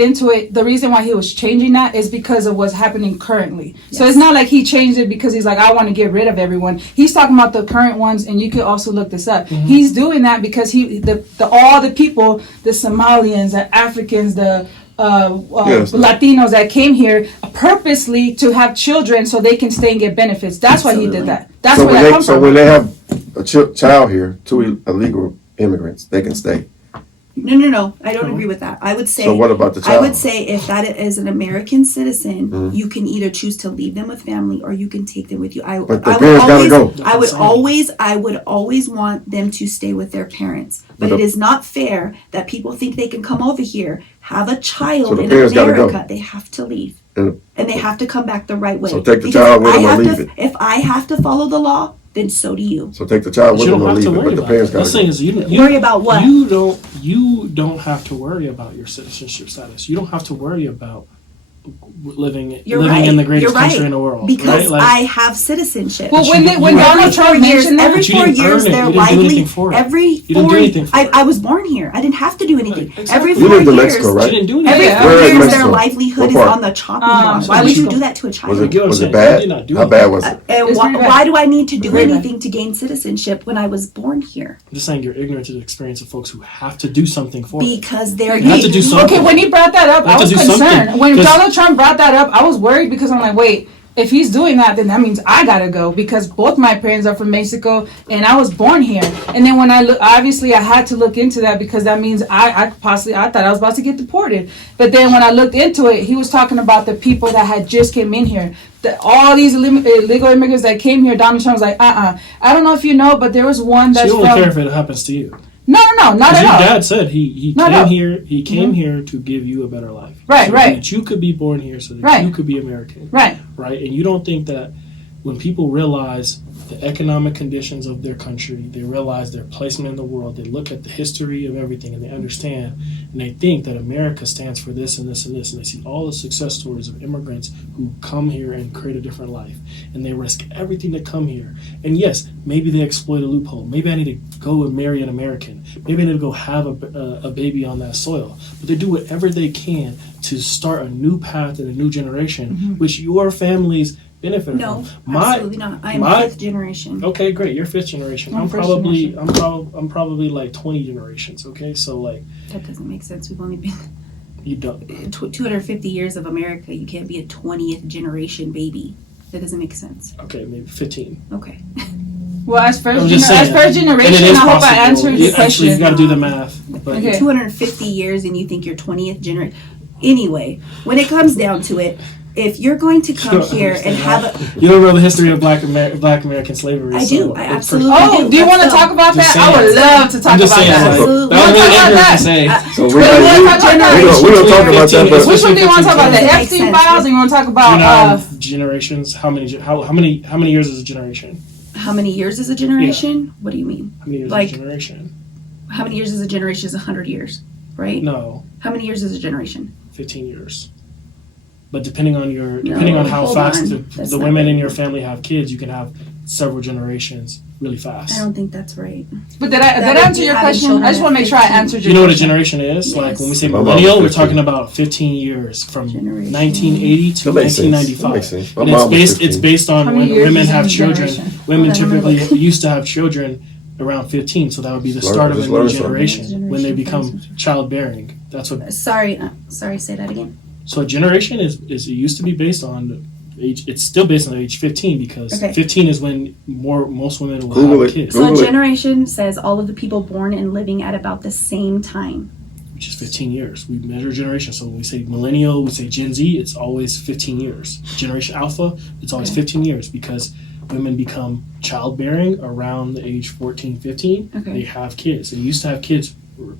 into it, the reason why he was changing that is because of what's happening currently. Yes. So it's not like he changed it because he's like, I want to get rid of everyone. He's talking about the current ones, and you could also look this up. Mm-hmm. He's doing that because all the people, the Somalians, the Africans, the Latinos that came here purposely to have children so they can stay and get benefits. That's why he did that. That's where that comes from. So when they have a child here, 2 illegal immigrants, they can stay. No. I don't agree with that. I would say. So what about the child? I would say if that is an American citizen, you can either choose to leave them with family or you can take them with you. But the parents gotta go. I would always want them to stay with their parents. But it is not fair that people think they can come over here, have a child in America. They have to leave. And they have to come back the right way. So take the Because child with I them or have leave to, it. If I have to follow the law, then so do you. So take the child But with you them don't or have leave to it, worry but the about parents it. That's got the thing to is, you Worry about what? You don't have to worry about your citizenship status. You don't have to worry about living in the greatest country in the world. Because right? Like, I have citizenship. Well, when Donald Trump mentioned that, every But you 4 didn't years, earn it. their You didn't do anything for it. every You didn't do 4 anything for it. I was born here. I didn't have to do anything. Exactly. Every You 4 lived in years, Mexico, right? you didn't do every anything. 4 Where in years, their Mexico? livelihood What is part? on the chopping block. Why would Mexico. you do that to a child? Was it get what I'm was it saying? bad? You did not do How bad anything. was it? And It's pretty bad. why do I need to do Very bad. anything to gain citizenship when I was born here? I'm just saying you're ignorant to the experience of folks who have to do something for it. Because they're You have to do something. Okay, when he brought that up, You I have was to do concerned. something, When 'cause- Donald Trump brought that up, I was worried because I'm like, wait, if he's doing that, then that means I gotta go because both my parents are from Mexico and I was born here. And then when I look, obviously I had to look into that because that means I thought I was about to get deported. But then when I looked into it, he was talking about the people that had just came in here. All these illegal immigrants that came here, Donald Trump was like, I don't know if you know, but there was one So that's you don't from... care if it happens to you. No, not Because at your all. dad said he No, came no. here. He came here to give you a better life. Right, so right. that you could be born here, so that Right. you could be American. Right. Right. And you don't think that when people realize the economic conditions of their country, they realize their placement in the world, they look at the history of everything, and they understand, and they think that America stands for this and this and this, and they see all the success stories of immigrants who come here and create a different life, and they risk everything to come here. And yes, maybe they exploit a loophole. Maybe I need to go and marry an American. Maybe I need to go have a baby on that soil. But they do whatever they can to start a new path and a new generation, which your families benefit No, from. absolutely not. I am my- 5th generation. Okay, great. You're 5th generation. I'm I'm first probably generation. I'm probably like 20 generations. Okay, so like That doesn't make sense. We've only been you don't. 250 years of America. You can't be a 20th generation baby. That doesn't make sense. Okay, maybe 15. Okay. Well, as first, I'm just saying. as first And generation, it is I hope I possible. answered your Actually, question. you got to do the math. But Okay. 250 years and you think you're 20th generation. Anyway, when it comes down to it, if you're going to come here and have a, you don't know the history of Black American slavery. I so do. I it's absolutely pretty- Oh, do you want to talk about Just that? I would saying. love to talk I'm just about saying. that. Like, Absolutely. that was You really wanna talk ignorant about to say. So We don't talk about generation. Which one do you want to talk about? The Doesn't make Epstein sense. files, or you want to talk Do you about? know generations? How many years is a generation? How many years is a generation? What do you mean? How many years Like- is a generation? How many years is a generation? Is 100 years, right? No, How many years is a generation? 15 years. But depending on how hold fast on. That's the not women right. in your family have kids, you can have several generations really fast. I don't think that's right. But did I That did would I answer be your having question? children I just want to at make sure I 15. answered Do your you know what a question. generation is? Yes. Like when we say My mom millennial, was we're 15. talking about 15 years from Generation. 1980 to That makes sense. 1995. That makes sense. My And mom was it's 15. based on How many when years women is have in a children. generation? Women Hold on, let me typically used to have children around 15, so that would be the Learn- start of a just new learn something. generation when they become Generation. childbearing. That's what. Sorry, say that again. So a generation is it used to be based on age. It's still based on age 15 because Okay. 15 is when most women will Google have it. kids, So a Google it. generation says all of the people born and living at about the same time. which is 15 years. We measure generation. So when we say millennial, we say Gen Z, it's always 15 years. Generation Alpha, it's always 15 years because women become childbearing around the age 14, 15. Okay. They have kids. They used to have kids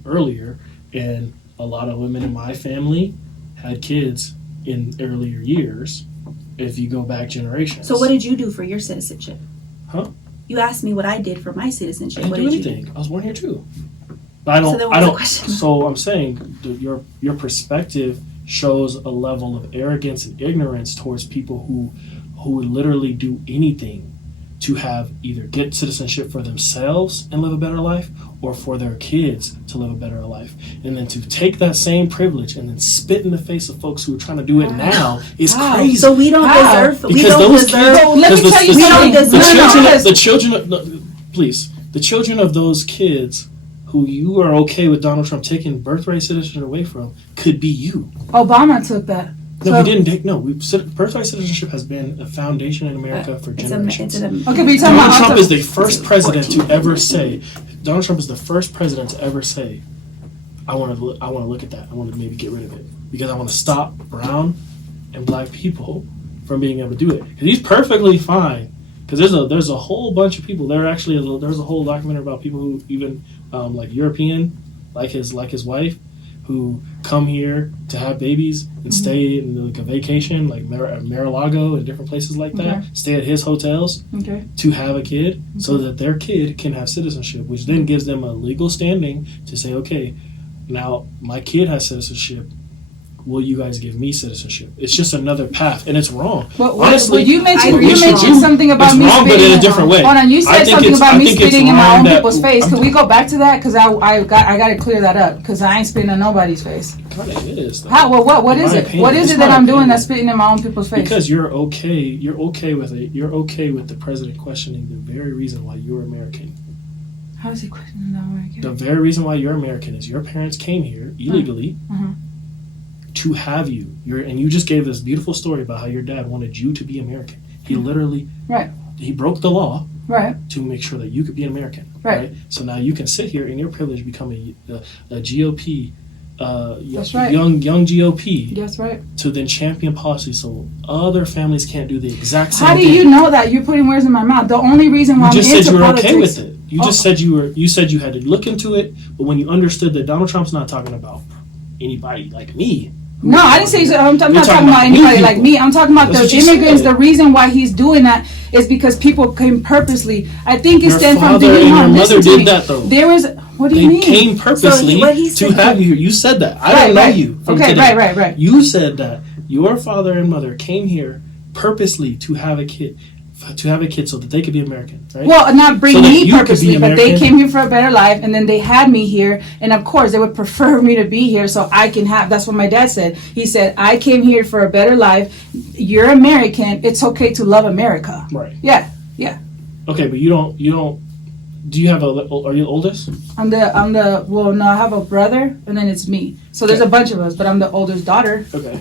earlier, and a lot of women in my family had kids in earlier years if you go back generations. So what did you do for your citizenship? Huh? You asked me what I did for my I citizenship. didn't What do did you do? anything. I was born here too. But I So there don't. was I a don't. question. So I'm saying your perspective shows a level of arrogance and ignorance towards people who would literally do anything to have either get citizenship for themselves and live a better life, or for their kids to live a better life, and then to take that same privilege and then spit in the face of folks who are trying to do it now is How? crazy. So we don't How? deserve. We Because don't those deserve. kids, Well, let me because tell you we don't something. deserve- the children, please, the children of those kids who you are okay with Donald Trump taking birthright citizenship away from could be you. Obama took that. No, So- we didn't take. No, birthright citizenship has been a foundation in America for It's generations. an Okay, but you're talking Donald about Trump also- is the first president to 14, ever 15. say. Donald Trump is the first president to ever say, "I want to look at that. I want to maybe get rid of it because I want to stop brown and black people from being able to do it." Because he's perfectly fine. Because there's a whole bunch of people. There's a whole documentary about people who even like European, like his wife, who come here to have babies and stay in like a vacation, like Mar-a-Lago and different places like that, stay at his hotels to have a kid so that their kid can have citizenship, which then gives them a legal standing to say, okay, now my kid has citizenship. Will you guys give me citizenship? It's just another path, and it's wrong. Honestly, you mentioned something about me wrong, spitting but in a different way. Hold on, you said something about me spitting in my own people's face. I'm Can we go back to that? Because I got to clear that up. Because I ain't spitting on nobody's face. It is. How? Well, what is it? What is it that I'm doing that's spitting in my own people's face? Because you're okay. You're okay with it. You're okay with the president questioning the very reason why you're American. How is he questioning the American? The very reason why you're American is your parents came here illegally. To have you, and you just gave this beautiful story about how your dad wanted you to be American. He literally, he broke the law, to make sure that you could be an American, right? So now you can sit here in your privilege, become a GOP, young GOP, that's right, to then champion policy so other families can't do the exact same. How do you know that? You're putting words in my mouth. The only reason why you just I'm said you were politics, okay with it. You just said you said you had to look into it, but when you understood that Donald Trump's not talking about anybody like me. No, I didn't say so. I'm not talking about anybody like me. I'm talking about the immigrants. The reason why he's doing that is because people came purposely. I think it stems from your mother did that though. There was. What do you mean? They came purposely to have you here. You said that. I don't know you from today. Right. You said that your father and mother came here purposely to have a kid. So that they could be American, right? Well, not bring me purposely, but they came here for a better life, and then they had me here, and of course they would prefer me to be here so I can have. That's what my dad said. He said, "I came here for a better life. You're American. It's okay to love America." Right. Yeah. Okay, but you don't. Do you have are you the oldest? I'm the. Well, no, I have a brother, and then it's me. So there's a bunch of us, but I'm the oldest daughter. Okay.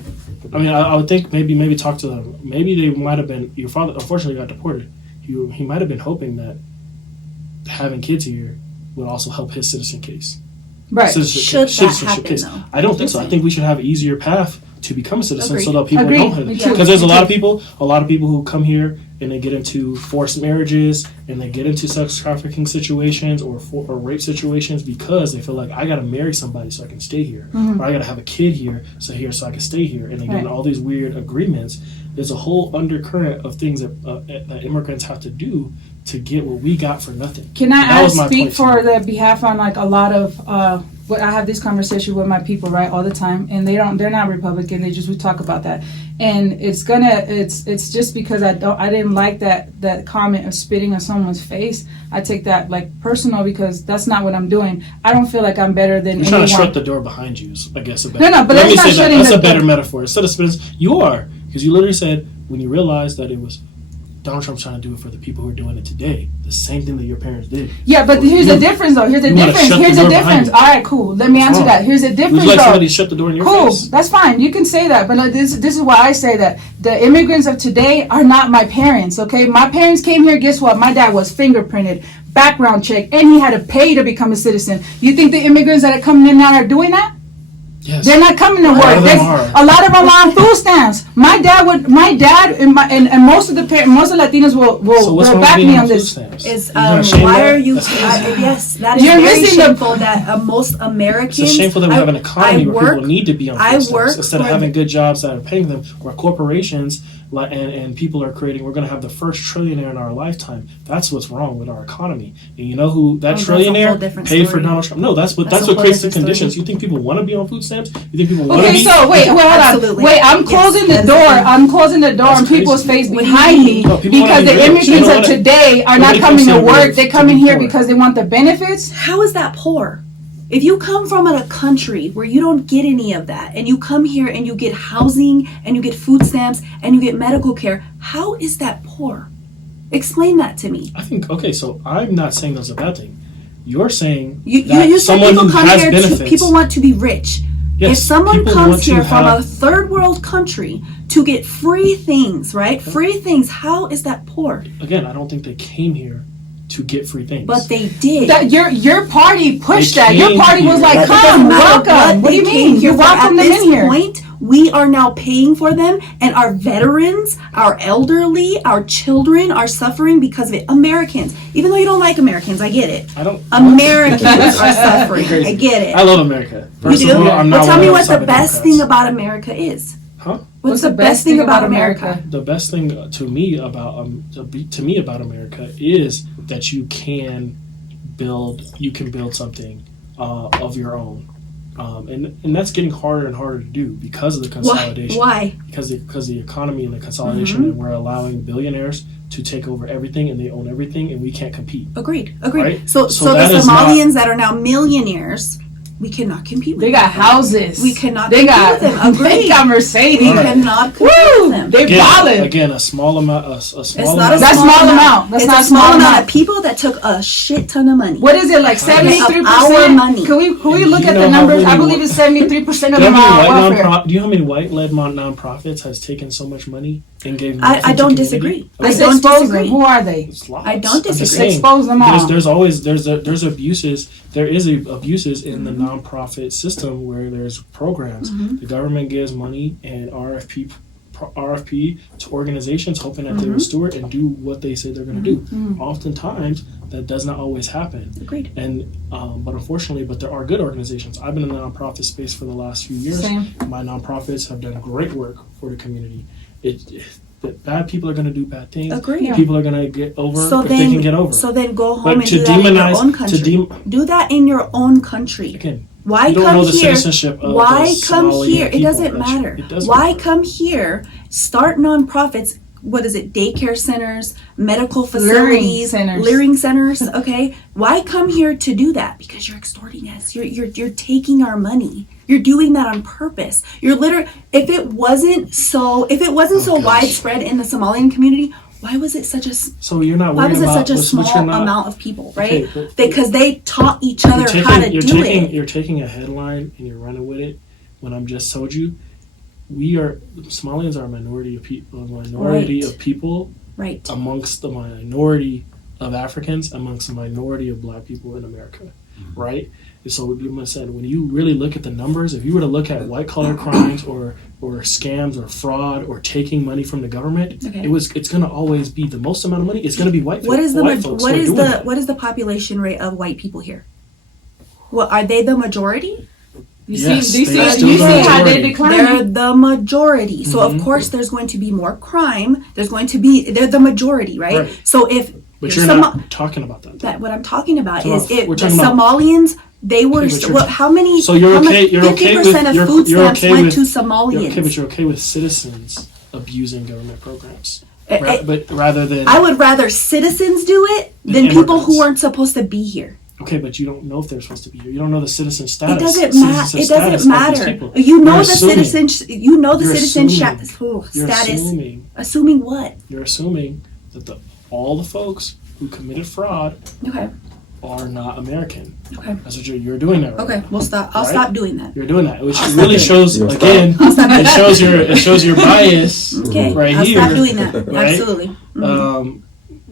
I mean, I would think maybe talk to them. Maybe they might have been. Your father unfortunately got deported. He might have been hoping that having kids here would also help his citizen case. Right. Citizenship happen, case. Though? I don't think so. I think we should have an easier path to become a citizen so that people Agreed. don't have it. Because there's a lot of people who come here and they get into forced marriages and they get into sex trafficking situations or rape situations because they feel like I gotta marry somebody so I can stay here, or I gotta have a kid here so I can stay here, and they get into all these weird agreements. There's a whole undercurrent of things that immigrants have to do to get what we got for nothing. Can I speak for the behalf on like a lot of what I have this conversation with my people all the time, and they're not Republican. We talk about that, and it's just because I didn't like that comment of spitting on someone's face. I take that like personal because that's not what I'm doing. I don't feel like I'm better than anyone. Trying to shut the door behind you, I guess. No, but that's not shutting that's a better metaphor. Instead of spitting, you are, because you literally said when you realized that it was Donald Trump's trying to do it for the people who are doing it today. The same thing that your parents did. Yeah, but here's the difference, though. Here's the difference. All right, cool. Let me answer that. Here's the difference, Would you like though. somebody to shut the door in your face? Cool. That's fine. You can say that. But this is why I say that. The immigrants of today are not my parents, okay? My parents came here, guess what? My dad was fingerprinted, background check, and he had to pay to become a citizen. You think the immigrants that are coming in now are doing that? Yes. They're not coming to work. A lot of them are on food stamps. My dad and most of Latinos will back me on this. Why are you? Yes, that is very shameful. That most Americans. It's shameful that we have an economy where people need to be on food stamps instead of having good jobs that are paying them. Where corporations and people are creating. We're going to have the first trillionaire in our lifetime. That's what's wrong with our economy. And you know who that trillionaire paid for Donald Trump? No, that's what creates the conditions. You think people want to be on food stamps? You think people want to be? Okay, so wait, hold on. Wait, I'm closing the door. I'm closing the door on people's face behind me because the immigrants of today are not coming to work. They're coming here because they want the benefits. How is that poor? If you come from a country where you don't get any of that, and you come here and you get housing, and you get food stamps, and you get medical care, how is that poor? Explain that to me. I think, okay, so I'm not saying that's a bad thing. You're saying you someone who has benefits. People want to be rich. Yes, if someone comes here from a third world country to get free things, right? Free things, how is that poor? Again, I don't think they came here to get free things. But they did. Your party pushed that. Your party was like, come, welcome. What do you mean? You welcomed them in here. we are now paying for them, and our veterans, our elderly, our children are suffering because of it. Americans, even though you don't like Americans, I get it. I don't. Americans are suffering. Crazy. I get it. I love America. You First do? of all, I'm not Well, tell one me of what the Southern best Democrats. thing about America is. Huh? What's the best thing about America? The best thing to me about America is that you can build something of your own, and that's getting harder and harder to do because of the consolidation. Why? Because the economy and the consolidation, and we're allowing billionaires to take over everything, and they own everything, and we can't compete. Agreed. Right? So So the that is Somalians that are now millionaires, we cannot compete with They them. got houses. We cannot They compete got. with them. Agreed. They got Mercedes. We cannot compete with them. They ballin'. Again, a small amount. A It's small not amount. a That's small small amount. amount. That's It's not a small small amount amount. of people that took a shit ton of money. What is it, like 73%? Our money. Can we look You at know the how numbers? I many believe wa- it's 73% of Do you them know are on how many welfare. do you know how many white-led nonprofits has taken so much money and gave? I nothing to don't community? disagree. I Let's don't expose disagree. them. Who are they? It's lots. I don't I'm just disagree. saying, Expose them all. There's always there's abuses. There is abuses in the nonprofit system where there's programs. The government gives money and RFP to organizations hoping that they will steward and do what they say they're going to do. Oftentimes, that does not always happen. Agreed. And but unfortunately, there are good organizations. I've been in the nonprofit space for the last few years. Same. My nonprofits have done great work for the community. That bad people are going to do bad things. Agreed. Yeah. People are going to get over So if they can get over. So then go home But and to do that in your demonize- own to country. Do that in your own country. Again, Why you don't come know the here? citizenship of Why those come Somali here? It people. doesn't matter. It doesn't Why matter. come here? Start nonprofits. What is it? Daycare centers, medical Luring facilities, centers. luring centers. Okay, why come here to do that? Because you're extorting us. You're taking our money. You're doing that on purpose. You're literally. If it wasn't so gosh. widespread in the Somalian community, why was it such a So you're not why worried was it about such a but small you're not, amount of people, right? Okay, but- Because they taught each other how to do it. You're taking a headline and you're running with it. When I'm just told you, Somalians are a minority of people. Right. Of people Right. amongst the minority of Africans, amongst the minority of Black people in America, right? And so, like I said, when you really look at the numbers, if you were to look at white collar crimes or scams or fraud or taking money from the government, Okay. it's going to always be the most amount of money. It's going to be white. What is the white folks what who are is doing the that. what is the population rate of white people here? What are they the majority? You Yes, see, they are you still see the how they majority. decline. They're the majority. So Mm-hmm. of course there's going to be more crime. They're the majority, right? Right. So if But you're you're not talking about that. that what I'm talking about So is if we're the talking about- Somalians they were Okay, but you're- well, how many So you're how okay. much, You're okay 50% with of you're, food you're stamps okay went with to Somalians. You're okay, but you're okay with citizens abusing government programs, I- but rather than I would rather citizens do it than Than people who immigrants. aren't supposed to be here. okay, but you don't know if they're supposed to be here. You don't know the citizen status. It doesn't citizenship matter. It status doesn't of these matter. people. You know You're the assuming. citizen. You know the You're citizen assuming. You're status. assuming. Assuming what? You're assuming that all the folks who committed fraud Okay. are not American. Okay. That's what you're doing that right Okay. now. We'll stop. I'll Right? stop doing that. You're doing that, which really shows You'll stop. again. It shows your bias Okay. right I'll here. stop doing that. right? Absolutely.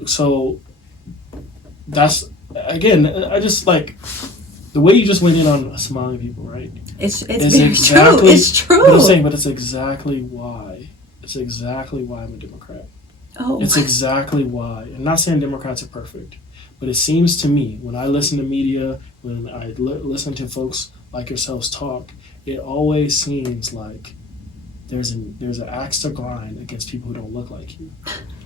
So that's again. I just like the way you just went in on Somali people, right? It's Is very exactly- true. It's true. But I'm saying, but it's exactly why. It's exactly why I'm a Democrat. Oh. It's exactly why. I'm not saying Democrats are perfect, but it seems to me when I listen to media, when I listen to folks like yourselves talk, it always seems like there's an axe to grind against people who don't look like you,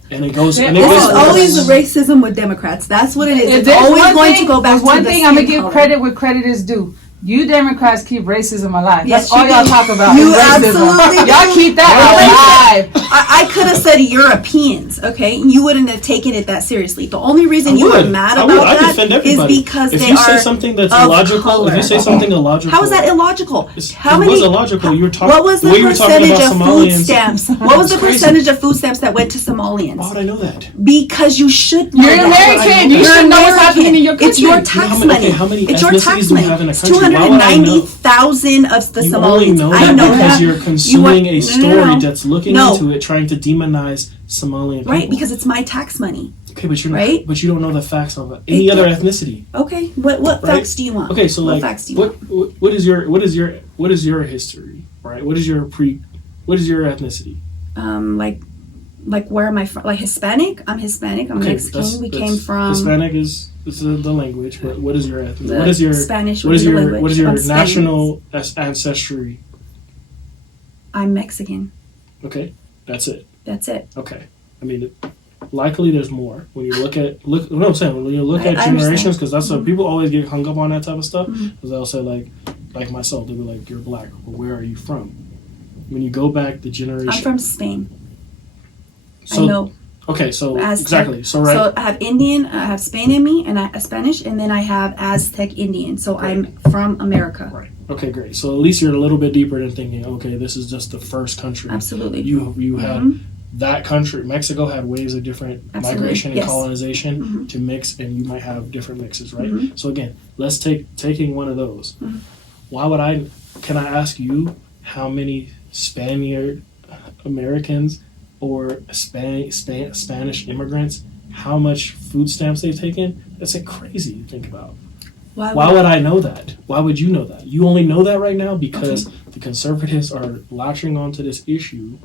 and it goes. And it This goes is always the racism with Democrats. That's what it is. It's There's always one going thing- to go back there's to one the thing I'm gonna skin give color. credit where credit is due. You Democrats keep racism alive. Yes, That's all you y'all do. talk about. You is racism. absolutely do. Y'all keep that alive. I could have said Europeans, okay? You wouldn't have taken it that seriously. The only reason you were mad I would. about I that defend is everybody. because if they you are say something that's of illogical, color. if you say something illogical, How is that illogical? How it many? was illogical. You were talking. What was the way you were talking percentage about of food Somalians. stamps? What was the It's crazy. percentage of food stamps that went to Somalians? Why would I know that? Because you should know You're that. American. You You're should know what's American. happening in your country. It's your You know tax how many- money. okay, how many It's your ethnicities tax do we money. have in a It's country? Why would I know? 290,000 of the You Somalians. only know I that know because that. you're consuming a story no. that's looking No. into it, trying to demonize Somalian people. Right, because it's my tax money. okay, but you're right? not, but you don't know the facts of any other ethnicity. Okay, what Right? facts do you want? Okay, so what like, facts do you want? what is your history right? What is your ethnicity? Like where am I from? Like Hispanic? I'm Hispanic. I'm Mexican. We came from Hispanic is the language. But what is your ethnicity? What is your Spanish? What is your language. what is your I'm national ancestry? I'm Mexican. Okay, that's it. That's it. Okay, I mean, likely there's more when you look. What I'm saying, when you look at I generations, because that's what people always get hung up on that type of stuff. Because they'll say like myself, they'll be like, "You're black, but where are you from?" When you go back the generation, I'm from Spain. so, I know. Okay, so Aztec. exactly. So right. So I have Indian, I have Spain in me, and Spanish, and then I have Aztec Indian. So I'm from America. Right. Okay, great. So at least you're a little bit deeper than thinking, okay, this is just the first country. Absolutely. You had that country. Mexico had waves of different migration and Yes. colonization to mix, and you might have different mixes, right? So again, let's taking one of those. Why can I ask you how many Spaniard Americans or Spanish immigrants, how much food stamps they've taken? That's crazy to think about. Why would I know that? Why would you know that? You only know that right now because the conservatives are latching onto this issue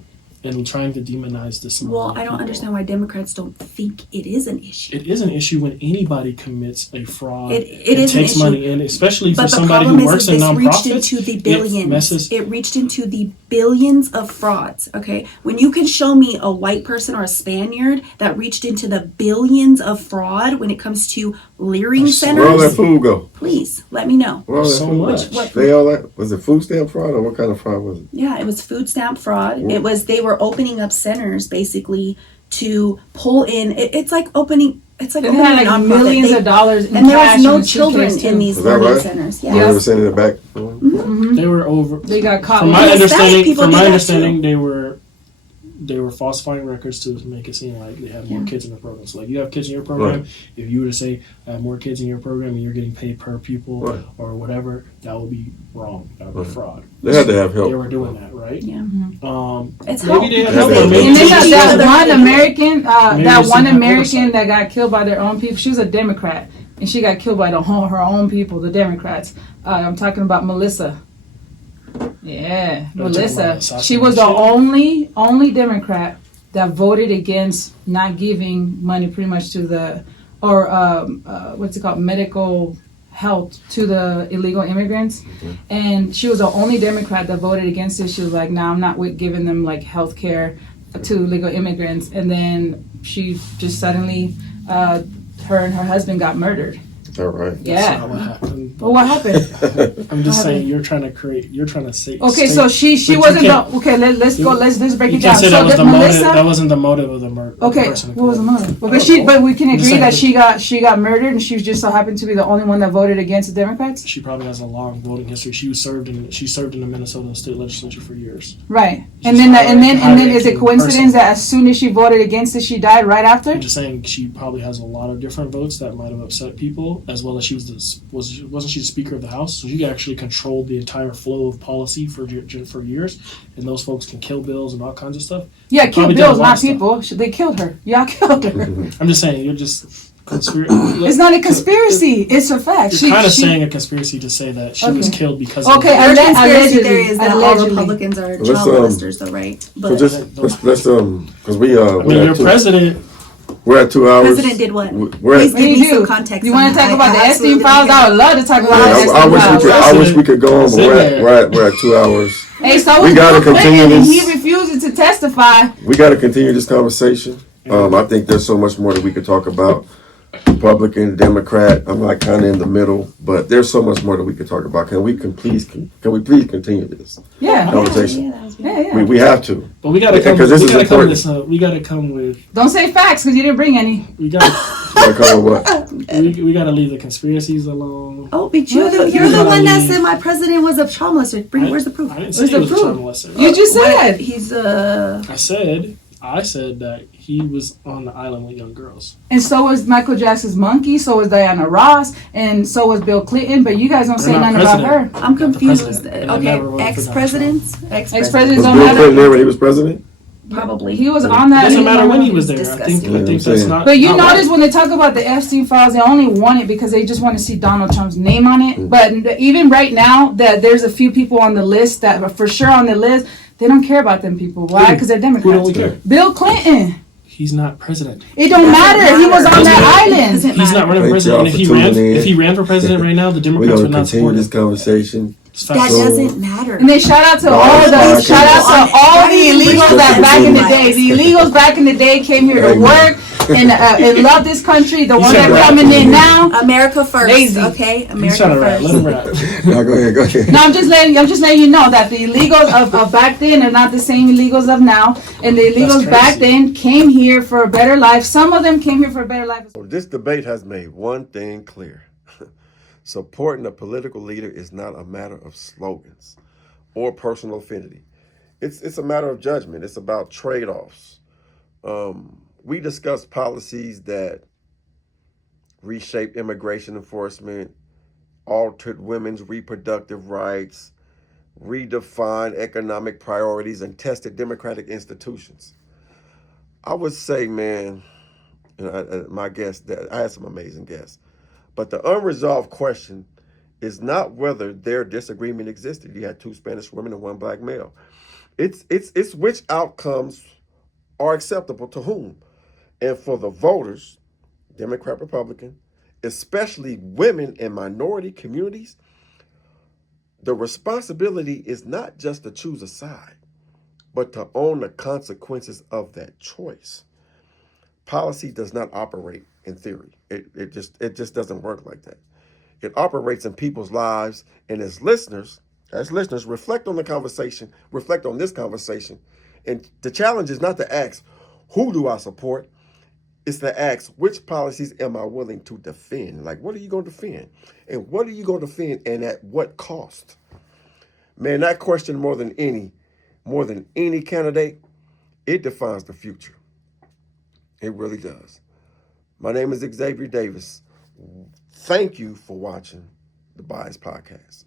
and trying to demonize this. Well, I don't understand why Democrats don't think it is an issue. It is an issue when anybody commits a fraud It and is an takes issue. money in, especially for But the somebody problem who is works that in this nonprofits. reached into the billions. It It reached into the billions of frauds. Okay, when you can show me a white person or a Spaniard that reached into the billions of fraud when it comes to leering Where all that centers, food go? please let me know. Where all that So food go? much. What- They all that was it food stamp fraud or what kind of fraud was it? Yeah, it was food stamp fraud. It was they were opening up centers basically to pull in. It's like opening. It's like They opening had a like nonprofit. millions They- of dollars in and there cash was no in the children suitcase, in too. these Is that learning right? centers. They Yeah. were sending it back. They were over. They got caught. From with my it. Hispanic people understanding, do that they were falsifying records to make it seem like they had more kids in the program. So like you have kids in your program, if you were to say I have more kids in your program and you're getting paid per pupil or whatever, that would be wrong. That would be fraud. They had to have help. They were doing that, right? Yeah. Maybe It's help. they had Because help, they- or maybe And then they just- that one Maybe American, Maybe that it's one some American oversight. that got killed by their own people. She was a Democrat, and she got killed by her own people, the Democrats. I'm talking about Melissa. Yeah, You're talking about Melissa. She was the only Democrat that voted against not giving money, pretty much to the what's it called, medical help to the illegal immigrants. And she was the only Democrat that voted against it. She was like, "No, I'm not with giving them like health care to illegal immigrants." And then she just suddenly, her and her husband got murdered. All right. That's Yeah. not what happened. Well, what happened? I'm just What saying you're trying to say. Okay, so she but you wasn't can't- the, okay. Let's go. Let's break You it can't down. say So that was that the motive. Melissa. That wasn't the motive of the murder. Okay, what was the motive? Okay, but we can I'm just agree that saying- she got murdered, and she just so happened to be the only one that voted against the Democrats. She probably has a long voting history. She served in the Minnesota state legislature for years. Right, She's and then highly is it active coincidence person. that as soon as she voted against it, she died right after? I'm just saying she probably has a lot of different votes that might have upset people, as well as she wasn't she the Speaker of the House, so she actually controlled the entire flow of policy for years, and those folks can kill bills and all kinds of stuff. Yeah, She kill probably did a bills, lot not of stuff. people. They killed her. Y'all killed her. I'm just saying you're just It's not a conspiracy. It's a fact. You're kind of saying a conspiracy to say that she was killed because Okay, of Our Alle- conspiracy allegedly- theory is that all allegedly. Republicans are Let's, child molesters, though, right? So But just let's because we I mean, your president. we're at 2 hours. President did what? We're Please at, give What do me you some do? context. You on want to that. talk about the I Epstein absolutely files? don't I would love to talk about the I Epstein wish files. we could go on, but Sit there. we're at 2 hours. Hey, so We was gotta Bill continue Clinton, and this. he refused to testify. We got to continue this conversation. I think there's so much more that we could talk about. Republican, Democrat. I'm like kind of in the middle, but there's so much more that we could talk about. Can we please continue this Yeah, conversation? Yeah, that was good. yeah. We have to. But we gotta come. Because this We is gotta come important. with. We gotta come with. Don't say facts because you didn't bring any. We gotta. Gotta cover what? we gotta leave the conspiracies alone. Oh, but you're the one that said my president was a child molester. Where's the proof? I didn't Where's say he the was a proof? child molester. You just What? said. He's I said that he was on the island with young girls. And so was Michael Jackson's monkey, so was Diana Ross, and so was Bill Clinton, but you guys don't say They're not nothing about her. president. I'm Not the confused. president. And I Okay, never voted for Donald ex-presidents. Ex-presidents Was don't Bill matter. Clinton there when he was president? Probably. He was on It that. doesn't matter when he was there. Disgusting. I think that's not. But you not notice right. when they talk about the Epstein files, they only want it because they just want to see Donald Trump's name on it. But even right now, that there's a few people on the list that are for sure on the list. They don't care about them people. Why? Because they're Democrats. Who don't we care? Bill Clinton. He's not president. It don't matter. He was on that island. Doesn't He's not running for Thank president. y'all And for tuning in. if he ran for president right now, the We're Democrats going would to not continue support this him. conversation. It's That facts. doesn't matter. And then shout out to No, all it's the not. shout out to all the illegals that back in the day. Right. The illegals back in the day came here to Amen. work and love this country. The ones said that are rap. coming in now. America first, Lazy. okay? He's America trying to rap. Let first. him rap. No, go ahead. No, I'm just letting you know that the illegals of back then are not the same illegals of now. And the illegals crazy. back then came here for a better life. Some of them came here for a better life. This debate has made one thing clear. Supporting a political leader is not a matter of slogans or personal affinity. It's a matter of judgment. It's about trade-offs. We discussed policies that reshaped immigration enforcement, altered women's reproductive rights, redefined economic priorities, and tested democratic institutions. I would say, man, and my guest, I had some amazing guests, but the unresolved question is not whether their disagreement existed. You had 2 Spanish women and 1 black male. It's which outcomes are acceptable to whom. And for the voters, Democrat, Republican, especially women and minority communities, the responsibility is not just to choose a side, but to own the consequences of that choice. Policy does not operate in theory. It just doesn't work like that. It operates in people's lives, and as listeners, reflect on the conversation, reflect on this conversation. And the challenge is not to ask, who do I support? It's to ask, which policies am I willing to defend? Like, what are you going to defend? And what are you going to defend, and at what cost? Man, that question more than any candidate, it defines the future. It really does. My name is Xavier Davis. Thank you for watching the Bias Podcast.